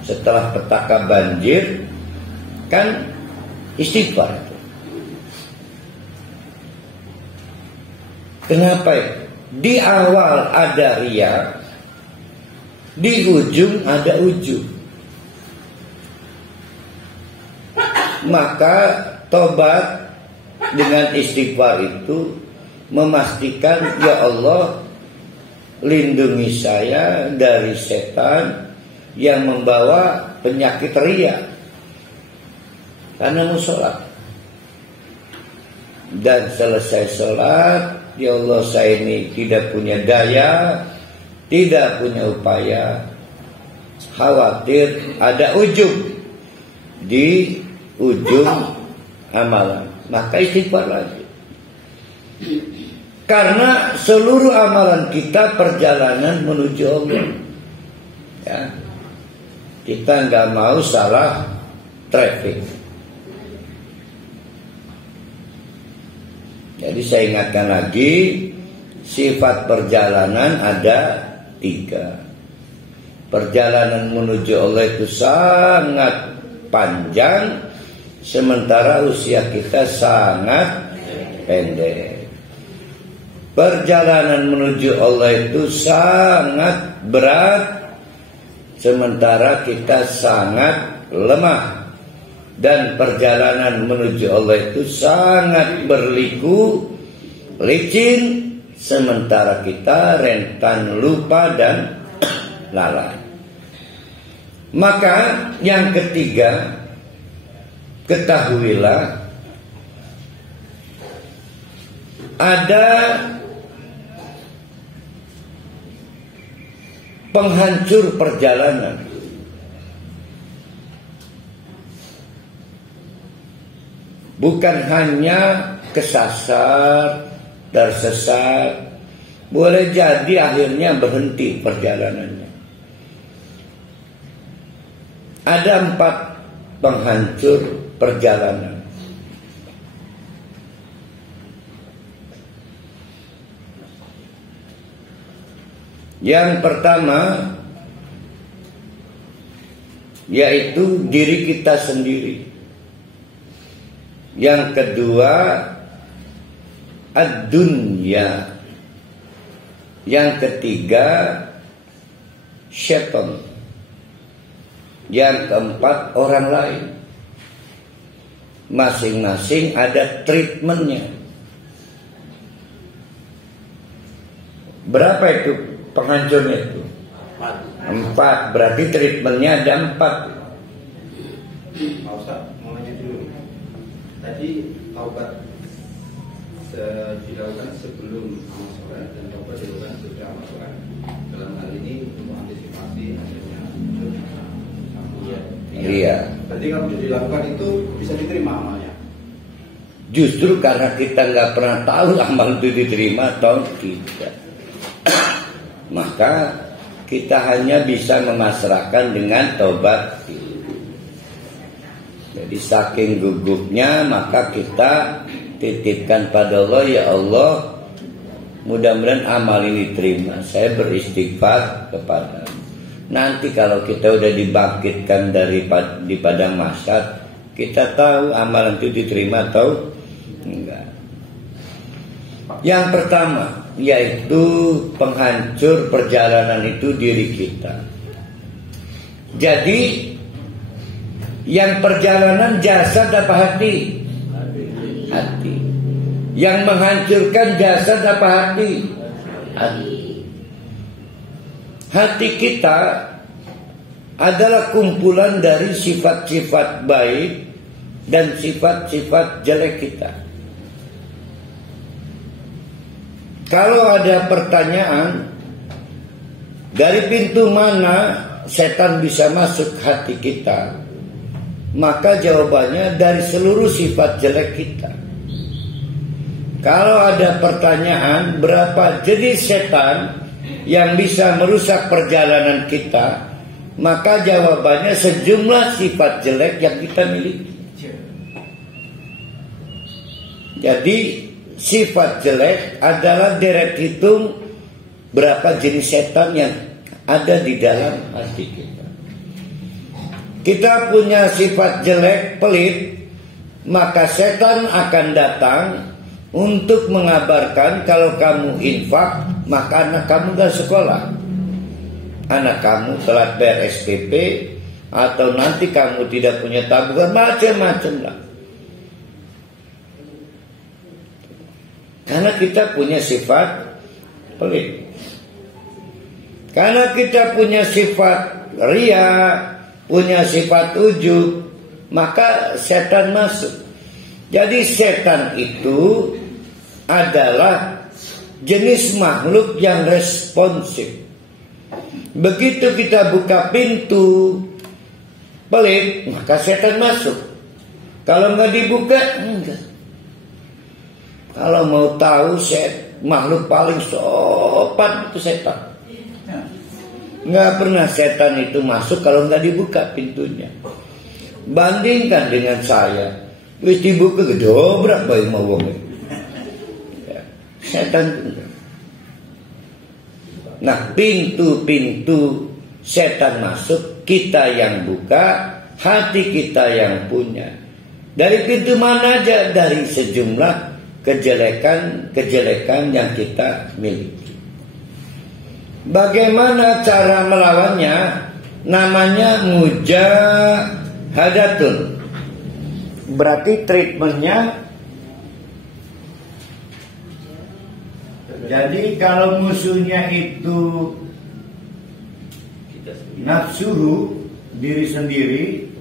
setelah petaka banjir, kan istighfar. Kenapa? Di awal ada riya, di ujung ada ujub. Maka tobat dengan istighfar itu memastikan, ya Allah, lindungi saya dari setan yang membawa penyakit riya. Karena mau sholat. Dan selesai sholat, ya Allah, saya ini tidak punya daya, tidak punya upaya, khawatir ada ujub di ujung amalan. Maka istighfar lagi. Karena seluruh amalan kita perjalanan menuju Allah. Ya. Kita nggak mau salah traffic. Jadi saya ingatkan lagi, sifat perjalanan ada 3. Perjalanan menuju Allah itu sangat panjang, sementara usia kita sangat pendek. Perjalanan menuju Allah itu sangat berat, sementara kita sangat lemah. Dan perjalanan menuju Allah itu sangat berliku, licin, sementara kita rentan lupa dan lalai. Maka yang ketiga, ketahuilah ada penghancur perjalanan. Bukan hanya kesasar, tersesat, boleh jadi akhirnya berhenti perjalanannya. Ada 4 penghancur perjalanan. Yang pertama yaitu diri kita sendiri. Yang kedua ad-dunya. Yang ketiga syaitan. Yang keempat orang lain. Masing-masing ada treatmentnya. Berapa itu penghancurnya itu? 4. Berarti treatmentnya ada 4. Pak Ustaz, mau nanya dulu. Tadi taubat dilakukan sebelum amal soleh dan taubat dilakukan sesudah amal soleh. Dalam hal ini untuk antisipasi hasilnya. Iya. Berarti kalau dilakukan itu bisa diterima amalnya. Justru karena kita nggak pernah tahu amal itu diterima atau tidak, maka kita hanya bisa memasrahkan dengan taubat. Jadi saking gugupnya maka kita titipkan pada Allah, ya Allah, mudah-mudahan amal ini diterima. Saya beristighfar kepadamu. Nanti kalau kita udah dibangkitkan di padang mahsyar, kita tahu amalan itu diterima atau enggak. Yang pertama yaitu penghancur perjalanan itu diri kita. Jadi yang perjalanan jasad apa hati? Hati. Yang menghancurkan jasad apa hati? Hati. Hati kita adalah kumpulan dari sifat-sifat baik dan sifat-sifat jelek kita. Kalau ada pertanyaan, dari pintu mana setan bisa masuk hati kita? Maka jawabannya dari seluruh sifat jelek kita. Kalau ada pertanyaan berapa jenis setan yang bisa merusak perjalanan kita, maka jawabannya sejumlah sifat jelek yang kita miliki. Jadi sifat jelek adalah deret hitung berapa jenis setan yang ada di dalam hati kita. Kita punya sifat jelek, pelit, maka setan akan datang untuk mengabarkan kalau kamu infak, maka anak kamu gak sekolah, anak kamu telat bayar SPP, atau nanti kamu tidak punya tabungan, macam-macam lah. Karena kita punya sifat pelit, karena kita punya sifat ria, punya sifat ujub, maka setan masuk. Jadi setan itu adalah jenis makhluk yang responsif. Begitu kita buka pintu pelit, maka setan masuk. Kalau nggak dibuka, enggak. Kalau mau tahu makhluk paling sopan itu setan. Nggak pernah setan itu masuk kalau nggak dibuka pintunya. Bandingkan dengan saya, wis dibuka gedobrak bae mau wong. Ya, setan itu. Nah, pintu-pintu setan masuk, kita yang buka, hati kita yang punya. Dari pintu mana aja? Dari sejumlah kejelekan yang kita miliki. Bagaimana cara melawannya? Namanya mujahadatun. Berarti treatmentnya, jadi kalau musuhnya itu nafsuhu, diri sendiri,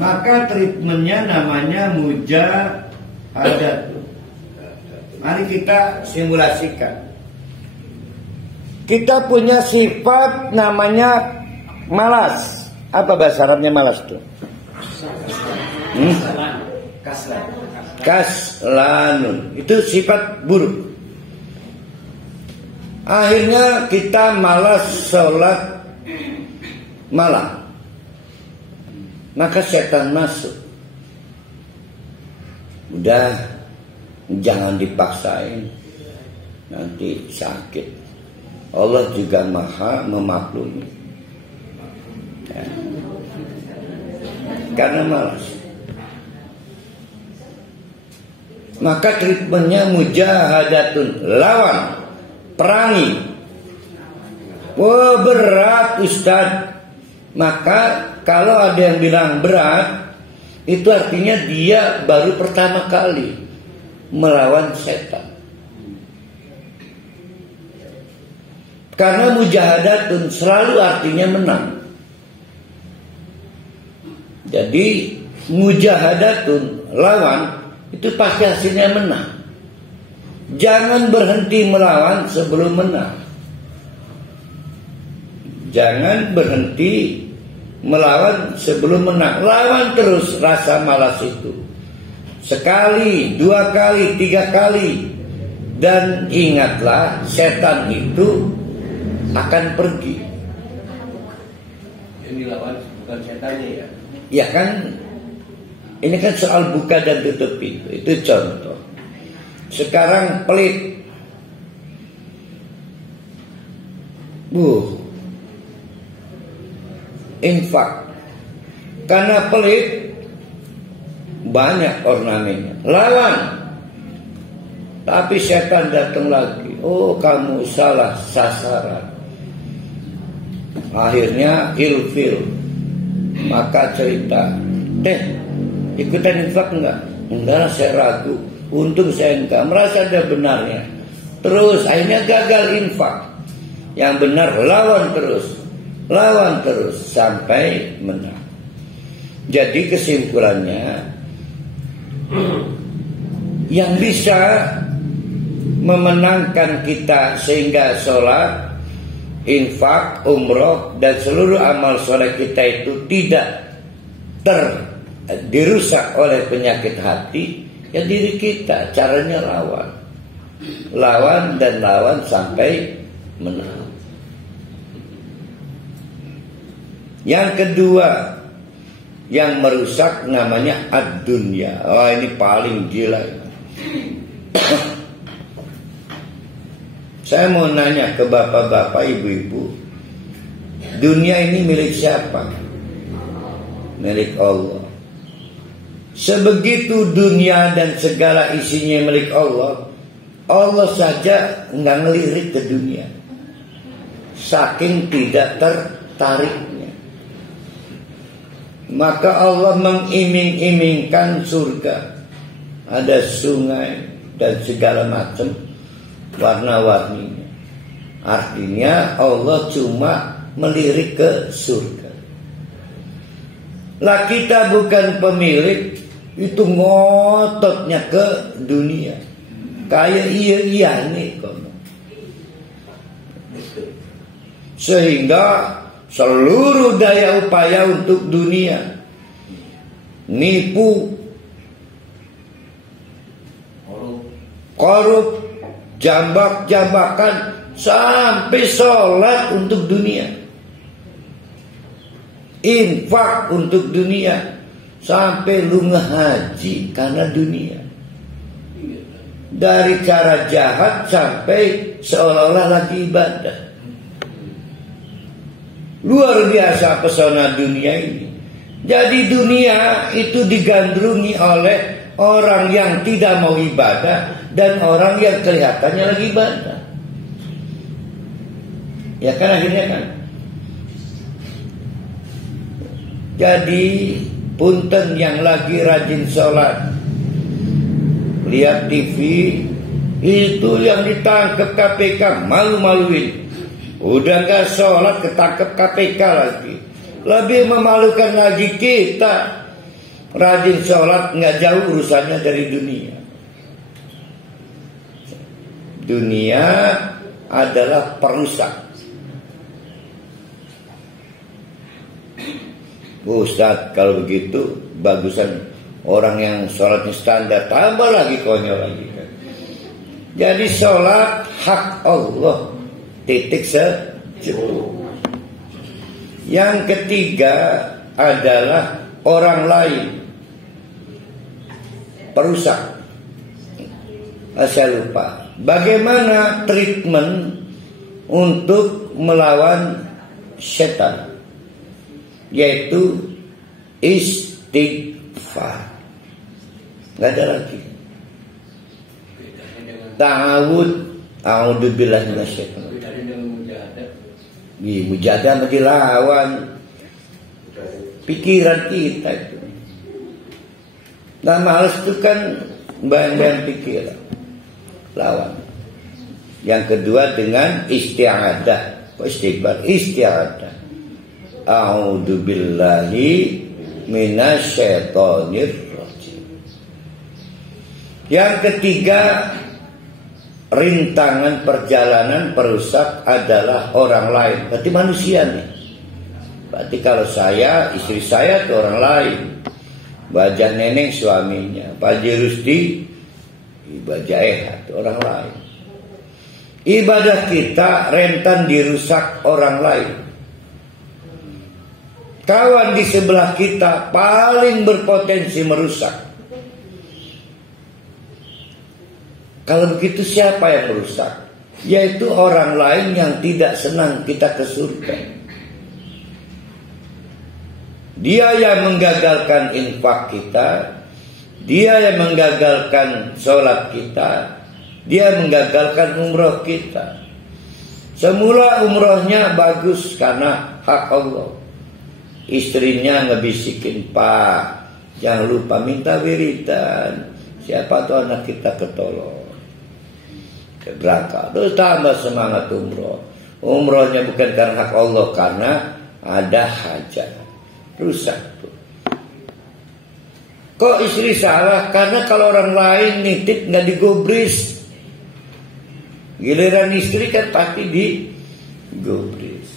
maka treatmentnya namanya mujahadatun. Mari kita simulasikan. Kita punya sifat namanya malas. Apa bahasa Arabnya malas tuh? Kaslanun. Itu sifat buruk. Akhirnya kita malas sholat malam. Maka setan masuk. Udah, jangan dipaksain, nanti sakit. Allah juga maha memaklumi, ya. Karena malas. Maka treatmentnya mujahadatun, lawan, perangi. Wah, berat Ustaz. Maka kalau ada yang bilang berat, itu artinya dia baru pertama kali melawan setan. Karena mujahadatun selalu artinya menang. Jadi mujahadatun, lawan, itu pasti hasilnya menang. Jangan berhenti melawan sebelum menang. Jangan berhenti melawan sebelum menang. Lawan terus rasa malas itu. Sekali, 2 kali, 3 kali. Dan ingatlah, setan itu akan pergi. Ini lawan bukan setannya ya? Ya kan, ini kan soal buka dan tutup pintu. Itu contoh. Sekarang pelit. Infak. Karena pelit, banyak ornamennya. Lawan. Tapi setan datang lagi. Oh, kamu salah sasaran. Akhirnya ilfil. Maka cerita, ikutan infak enggak? Enggak, saya ragu. Untung saya enggak, merasa ada benarnya. Terus akhirnya gagal infak. Yang benar lawan terus sampai menang. Jadi kesimpulannya, yang bisa memenangkan kita sehingga sholat, infak, umroh, dan seluruh amal soleh kita itu tidak dirusak oleh penyakit hati, ya diri kita. Caranya lawan dan lawan sampai menang. Yang kedua yang merusak namanya ad-dunya. Oh, ini paling gila. Saya mau nanya ke bapak-bapak, ibu-ibu, dunia ini milik siapa? Milik Allah. Sebegitu dunia dan segala isinya milik Allah, Allah saja nggak ngelirik ke dunia, saking tidak tertariknya. Maka Allah mengiming-imingkan surga, ada sungai dan segala macam warna-warninya. Artinya Allah cuma melirik ke surga. Lah kita bukan pemilik, itu ngototnya ke dunia. Kayak iya nih kono. Sehingga seluruh daya upaya untuk dunia, nipu, korup, jambak-jambakan, sampai sholat untuk dunia, infak untuk dunia, sampai lu ngehaji karena dunia. Dari cara jahat sampai seolah-olah lagi ibadah. Luar biasa pesona dunia ini. Jadi dunia itu digandrungi oleh orang yang tidak mau ibadah dan orang yang kelihatannya lagi ibadah. Ya kan akhirnya kan. Jadi punten yang lagi rajin sholat, lihat TV, itu yang ditangkap KPK, malu-maluin. Udah gak sholat ketangkep KPK lagi. Lebih memalukan lagi kita rajin sholat gak jauh urusannya dari dunia. Dunia adalah perusak. Ustaz, kalau begitu bagusan orang yang sholatnya standar, tambah lagi konyol lagi kan. Jadi sholat hak Allah, titik sejenuh. Yang ketiga adalah orang lain, perusak. Saya lupa bagaimana treatment untuk melawan setan, yaitu istighfar. Gak ada lagi. Ta'awud, a'udzubillah minasyaitonir rajim. Mujahadah dilawan pikiran kita itu. Nah, males itu kan bahan-bahan pikiran. Lawan. Yang kedua dengan isti'adah. Istighfar, isti'adah. A'udzubillahi minasyaitonir rajim. Yang ketiga, rintangan perjalanan perusak adalah orang lain. Berarti manusia nih. Berarti kalau saya, istri saya itu orang lain. Bajah Neneng suaminya, Pak Haji Rusdi, Bajah Eha itu orang lain. Ibadah kita rentan dirusak orang lain. Kawan di sebelah kita paling berpotensi merusak. Kalau begitu siapa yang merusak? Yaitu orang lain yang tidak senang kita ke surga. Dia yang menggagalkan infak kita, dia yang menggagalkan sholat kita, dia menggagalkan umroh kita. Semula umrohnya bagus karena hak Allah. Istrinya ngebisikin, Pak, jangan lupa minta wiridan. Siapa tuh anak kita ketolong. Berangkat, terus tambah semangat umroh. Umrohnya bukan karena hak Allah, karena ada hajat. Rusak tuh. Kok istri salah? Karena kalau orang lain nitip nggak digubris, giliran istri kan pasti digubris.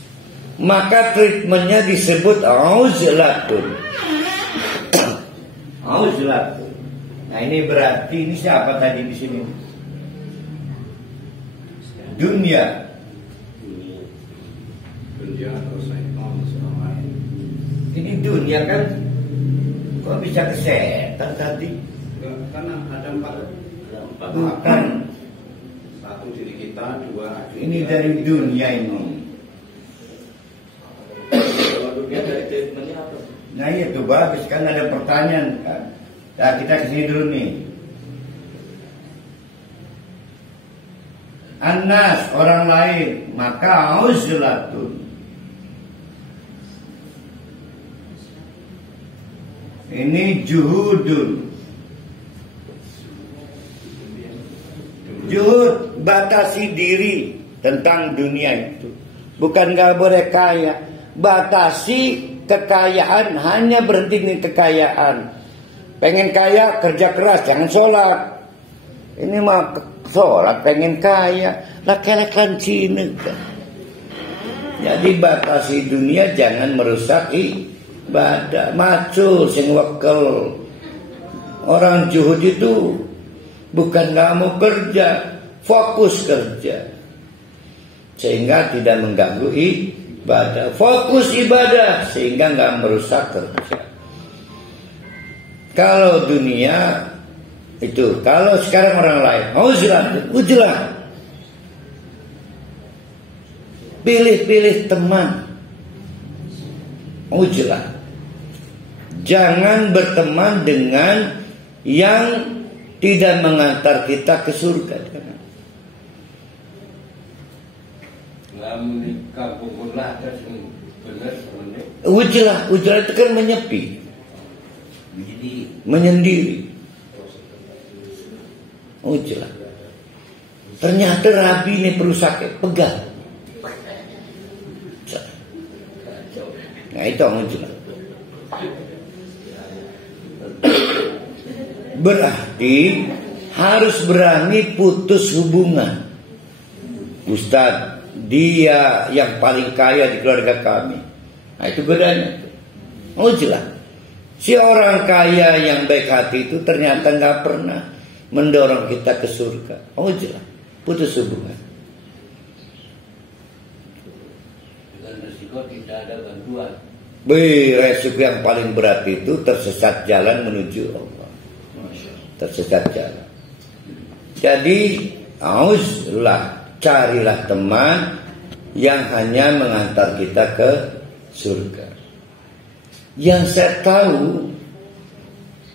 Maka treatmentnya disebut auzlatun. Auzlatun. Nah ini berarti ini siapa tadi di sini? Dunia atau syaitan selama ini dunia kan, kok bisa ke setan tadi? Karena ada empat. Bukan. Satu diri kita, dua dunia. Ini dari dunia ini. Kalau dunia dari treatmentnya apa? Nah iya tuh bagus kan, ada pertanyaan kan. Nah kita kesini dulu nih. Anas, orang lain, maka auzlatun. Ini juhudun. Juhud, batasi diri tentang dunia itu. Bukan gak boleh kaya, batasi kekayaan, hanya berhenti di kekayaan. Pengen kaya, kerja keras, jangan sholat. Ini mah sholat pengen kaya, lah kelekan Cina kan. Jadi batasi dunia, jangan merusak ibadah. Macul sing wekel. Orang juhud itu bukan gak mau kerja, fokus kerja, sehingga tidak mengganggu ibadah. Fokus ibadah sehingga gak merusak kerja. Kalau dunia itu, kalau sekarang orang lain, ujlah, pilih-pilih teman, ujlah. Jangan berteman dengan yang tidak mengantar kita ke surga. Menikah pukullah terus benar sebenarnya. Ujlah itu kan menyepi, menyendiri. Ujlah. Ternyata Rabi ini perusak pegang. Nah itu ujlah. Berarti harus berani putus hubungan. Ustaz, dia yang paling kaya di keluarga kami. Nah itu bedanya. Jelas. Si orang kaya yang baik hati itu ternyata nggak pernah mendorong kita ke surga. Jelas. Putus hubungan. Dengan resiko tidak ada bantuan. Resiko yang paling berat itu tersesat jalan menuju Allah. Tersesat jalan. Jadi carilah teman yang hanya mengantar kita ke surga. Yang saya tahu,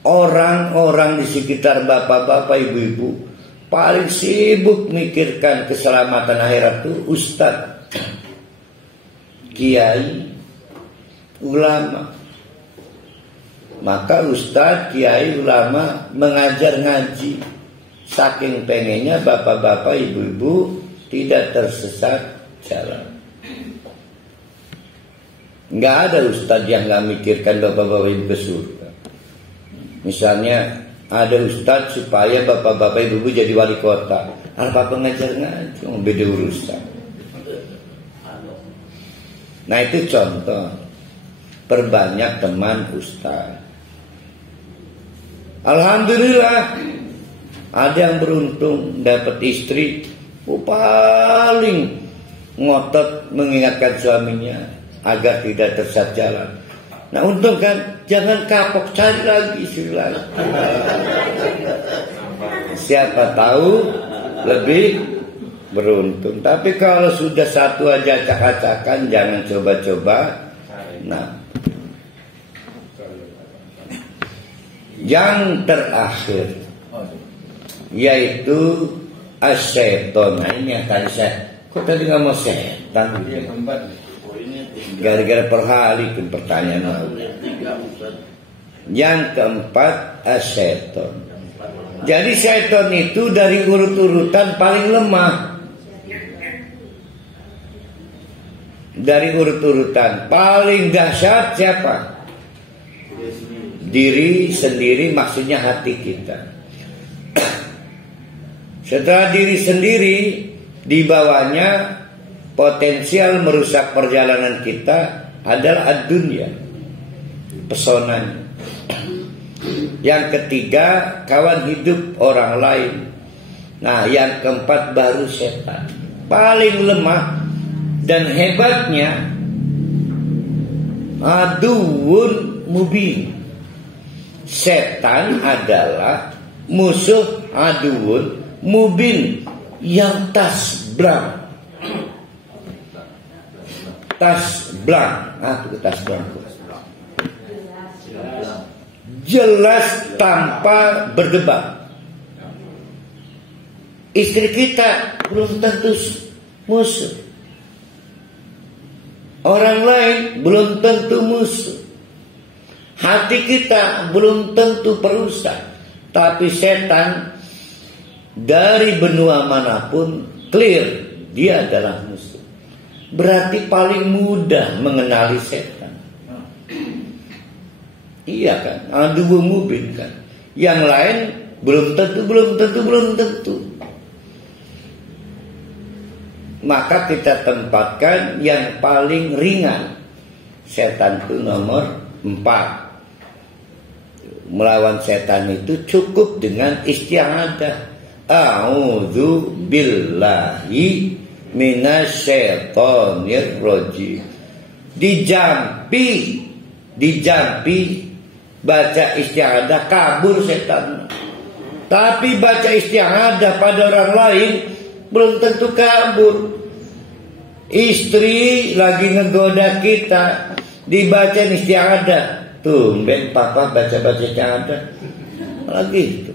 orang-orang di sekitar bapak-bapak, ibu-ibu paling sibuk mikirkan keselamatan akhirat itu ustadz, kiai, ulama. Maka ustadz, kiai, ulama mengajar ngaji, saking pengennya bapak-bapak, ibu-ibu tidak tersesat jalan. Nggak ada ustadz yang nggak mikirkan bapak-bapak ibu ke surga. Misalnya ada ustadz supaya bapak-bapak ibu jadi wali kota. Apa pengajar ngaji, beda urusan. Nah itu contoh. Perbanyak teman ustadz. Alhamdulillah ada yang beruntung dapat istri paling ngotot mengingatkan suaminya agar tidak tersesat jalan. Nah untung kan, jangan kapok, cari lagi istri lain. Siapa tahu lebih beruntung. Tapi kalau sudah satu aja acak-acakan, jangan coba-coba. Nah, yang terakhir yaitu asyaiton. Nah ini yang tadi kok tadi nggak mau setan? Gara-gara perhalikan pertanyaan. Yang keempat asyaiton. Jadi syaiton itu dari urut-urutan paling lemah. Dari urut-urutan paling dahsyat siapa? Diri sendiri, maksudnya hati kita. Setelah diri sendiri, di bawahnya potensial merusak perjalanan kita adalah ad-dunya, pesonanya. Yang ketiga, kawan hidup orang lain. Nah, yang keempat baru setan. Paling lemah dan hebatnya aduun mubin. Setan adalah musuh aduun mubin yang tasblang. Tasblang. Itu tasblang. Jelas tanpa berdebat. Istri kita belum tentu musuh. Orang lain belum tentu musuh. Hati kita belum tentu perusak. Tapi setan dari benua manapun clear dia adalah musuh. Berarti paling mudah mengenali setan. Iya kan? Aduh mubin kan. Yang lain belum tentu. Maka kita tempatkan yang paling ringan. Setan itu nomor 4. Melawan setan itu cukup dengan isti'adah. A'udzu billahi minasyaitonir rajim. Dijampi baca isti'adah kabur setan. Tapi baca isti'adah pada orang lain belum tentu kabur. Istri lagi ngegoda kita, dibaca isti'adah, tumben papa baca-baca syahadat. Lagi itu.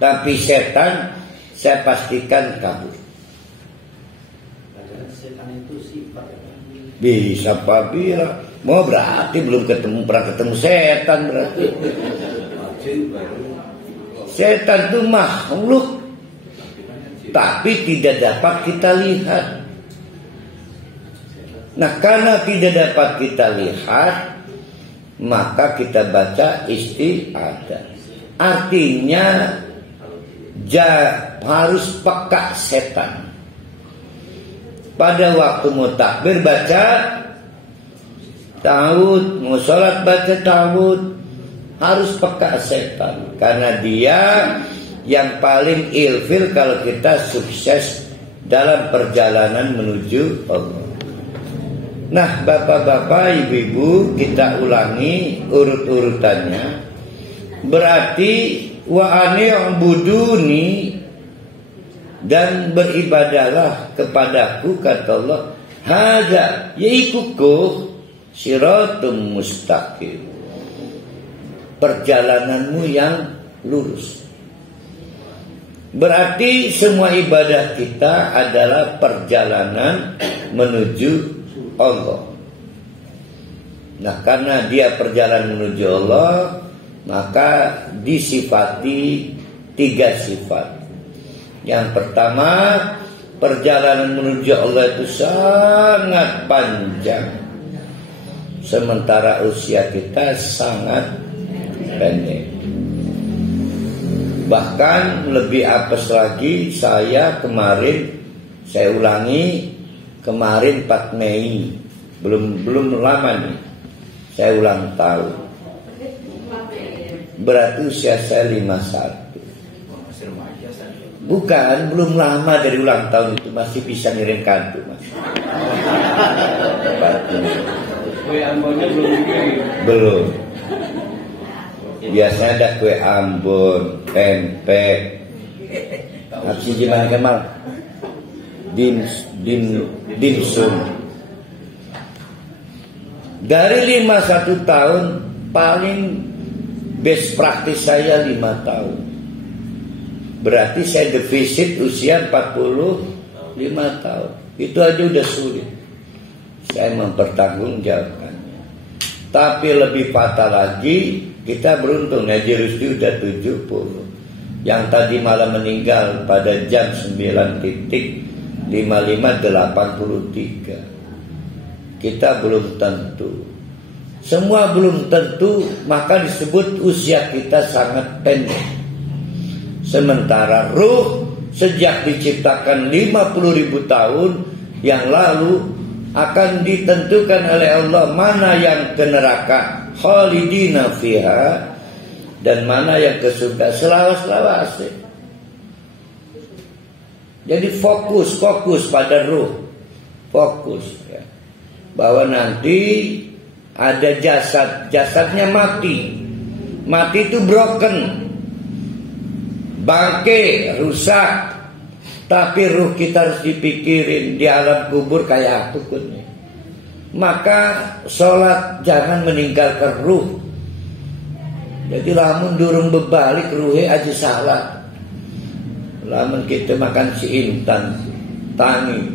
Tapi setan saya pastikan kabur. Setan itu sifat. Bisa Pak bilang. Mau berarti belum pernah ketemu setan berarti. Setan itu makhluk, tapi tidak dapat kita lihat. Nah, karena tidak dapat kita lihat, maka kita baca isti'adzah. Artinya harus peka setan. Pada waktu mau takbir baca ta'awudz, mau sholat baca ta'awudz, harus peka setan. Karena dia yang paling ilfil kalau kita sukses dalam perjalanan menuju Allah. Nah, bapak-bapak, ibu-ibu, kita ulangi urut-urutannya. Berarti wa ani'buduni, dan beribadahlah kepadaku, kata Allah. Hadza yaikuku siratum mustaqim, perjalananmu yang lurus. Berarti semua ibadah kita adalah perjalanan menuju Allah. Nah, karena dia perjalanan menuju Allah, maka disifati 3 sifat. Yang pertama, perjalanan menuju Allah itu sangat panjang, sementara usia kita sangat pendek. Bahkan lebih apes lagi, saya ulangi, kemarin 4 Mei, belum lama nih, saya ulang tahun. Berarti usia saya 51. Bukan, belum lama dari ulang tahun itu, masih bisa ngirim kado, Mas. Kue Ambonnya belum dikirim. Belum. Biasanya ada kue Ambon, pempek, Aksi gimana Kemal? Dimsum. Dari 51 tahun, paling best praktis saya 5 tahun. Berarti saya defisit usia 45 tahun. Itu aja udah sulit. Saya mempertanggungjawabkannya. Tapi lebih fatal lagi, kita beruntung Haji Rusdi udah 70. Yang tadi malam meninggal pada jam 9.55:83. Kita belum tentu. Semua belum tentu, maka disebut usia kita sangat pendek. Sementara ruh sejak diciptakan 50.000 tahun yang lalu akan ditentukan oleh Allah mana yang ke neraka khalidina fiha dan mana yang ke surga selawas-lawase. Jadi fokus pada ruh, fokus ya. Bahwa nanti ada jasadnya mati itu broken, bangke, rusak. Tapi ruh kita harus dipikirin di alam kubur kayak apa nih. Maka sholat jangan meninggalkan ruh. Jadi lamun durung bebalik ruhnya aja salah. Lamun kita makan si Intan tangi,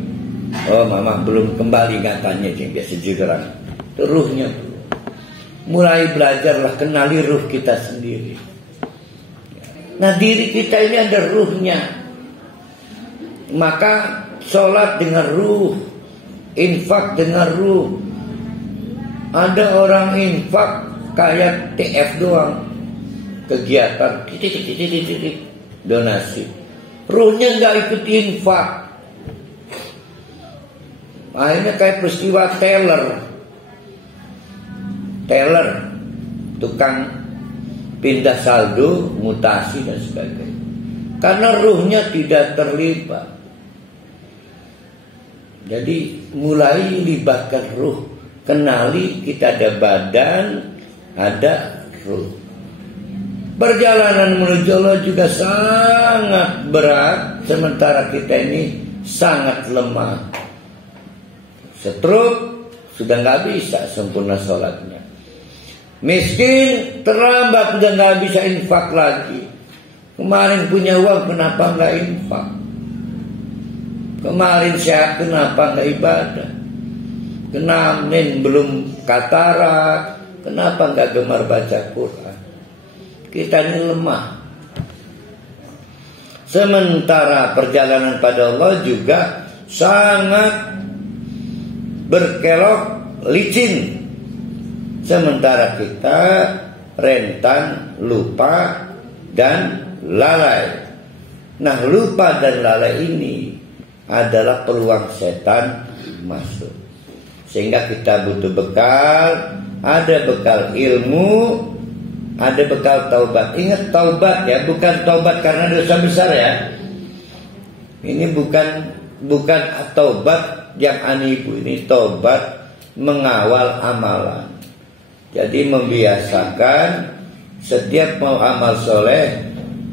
oh mama belum kembali katanya, yang biasa juga itu ruhnya. Mulai belajarlah kenali ruh kita sendiri. Nah, diri kita ini ada ruhnya. Maka sholat dengan ruh, infak dengan ruh. Ada orang infak kayak TF doang, kegiatan donasi, ruhnya nggak ikut infak. Akhirnya kayak peristiwa teller, tukang pindah saldo, mutasi dan sebagainya. Karena ruhnya tidak terlibat. Jadi mulai libatkan ruh. Kenali kita ada badan, ada ruh. Perjalanan menuju Allah juga sangat berat, sementara kita ini sangat lemah. Stroke, sudah nggak bisa sempurna sholatnya. Miskin terlambat, sudah nggak bisa infak lagi. Kemarin punya uang, kenapa nggak infak? Kemarin sehat, kenapa nggak ibadah? Kemarin belum katarak, kenapa nggak gemar baca Quran? Kita ini lemah. Sementara perjalanan pada Allah juga sangat berkelok, licin. Sementara kita rentan, lupa, dan lalai. Nah, lupa dan lalai ini adalah peluang setan masuk. Sehingga kita butuh bekal. Ada bekal ilmu, ada bekal taubat. Ingat taubat ya, bukan taubat karena dosa besar ya. Ini bukan taubat yang anibu, ini taubat mengawal amalan. Jadi membiasakan setiap mau amal soleh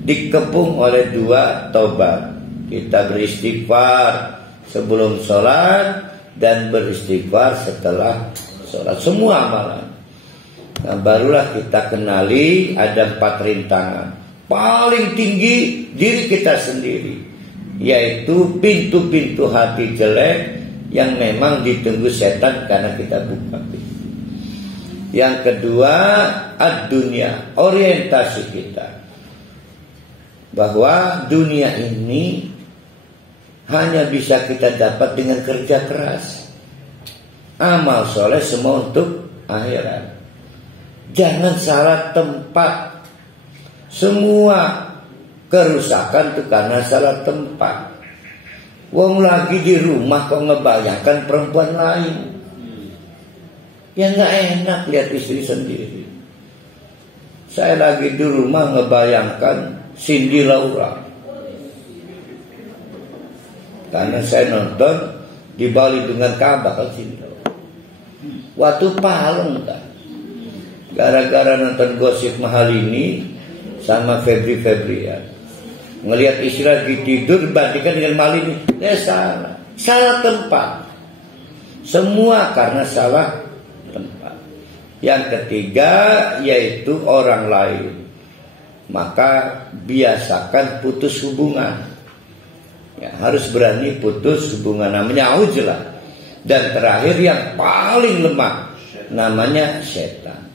dikepung oleh dua taubat. Kita beristighfar sebelum sholat dan beristighfar setelah sholat. Semua amalan. Nah, barulah kita kenali ada 4 rintangan. Paling tinggi diri kita sendiri, yaitu pintu-pintu hati jelek yang memang ditunggu setan karena kita buka pintu. Yang kedua, ad-dunya, orientasi kita. Bahwa dunia ini hanya bisa kita dapat dengan kerja keras. Amal soleh semua untuk akhirat. Jangan salah tempat. Semua kerusakan itu karena salah tempat. Wong lagi di rumah kok ngebayangkan perempuan lain. Ya gak enak lihat istri sendiri. Saya lagi di rumah ngebayangkan Cindy Laura. Karena saya nonton di Bali dengan Ka'bah kan Cindy Laura. Waktu Palung kan. Gara-gara nonton Gosip Mahal ini sama Febrian. Ngelihat istri lagi tidur bandingkan dengan Malini. Salah. Salah tempat. Semua karena salah tempat. Yang ketiga yaitu orang lain. Maka biasakan putus hubungan. Ya, harus berani putus hubungan, namanya uzlah. Dan terakhir yang paling lemah namanya setan.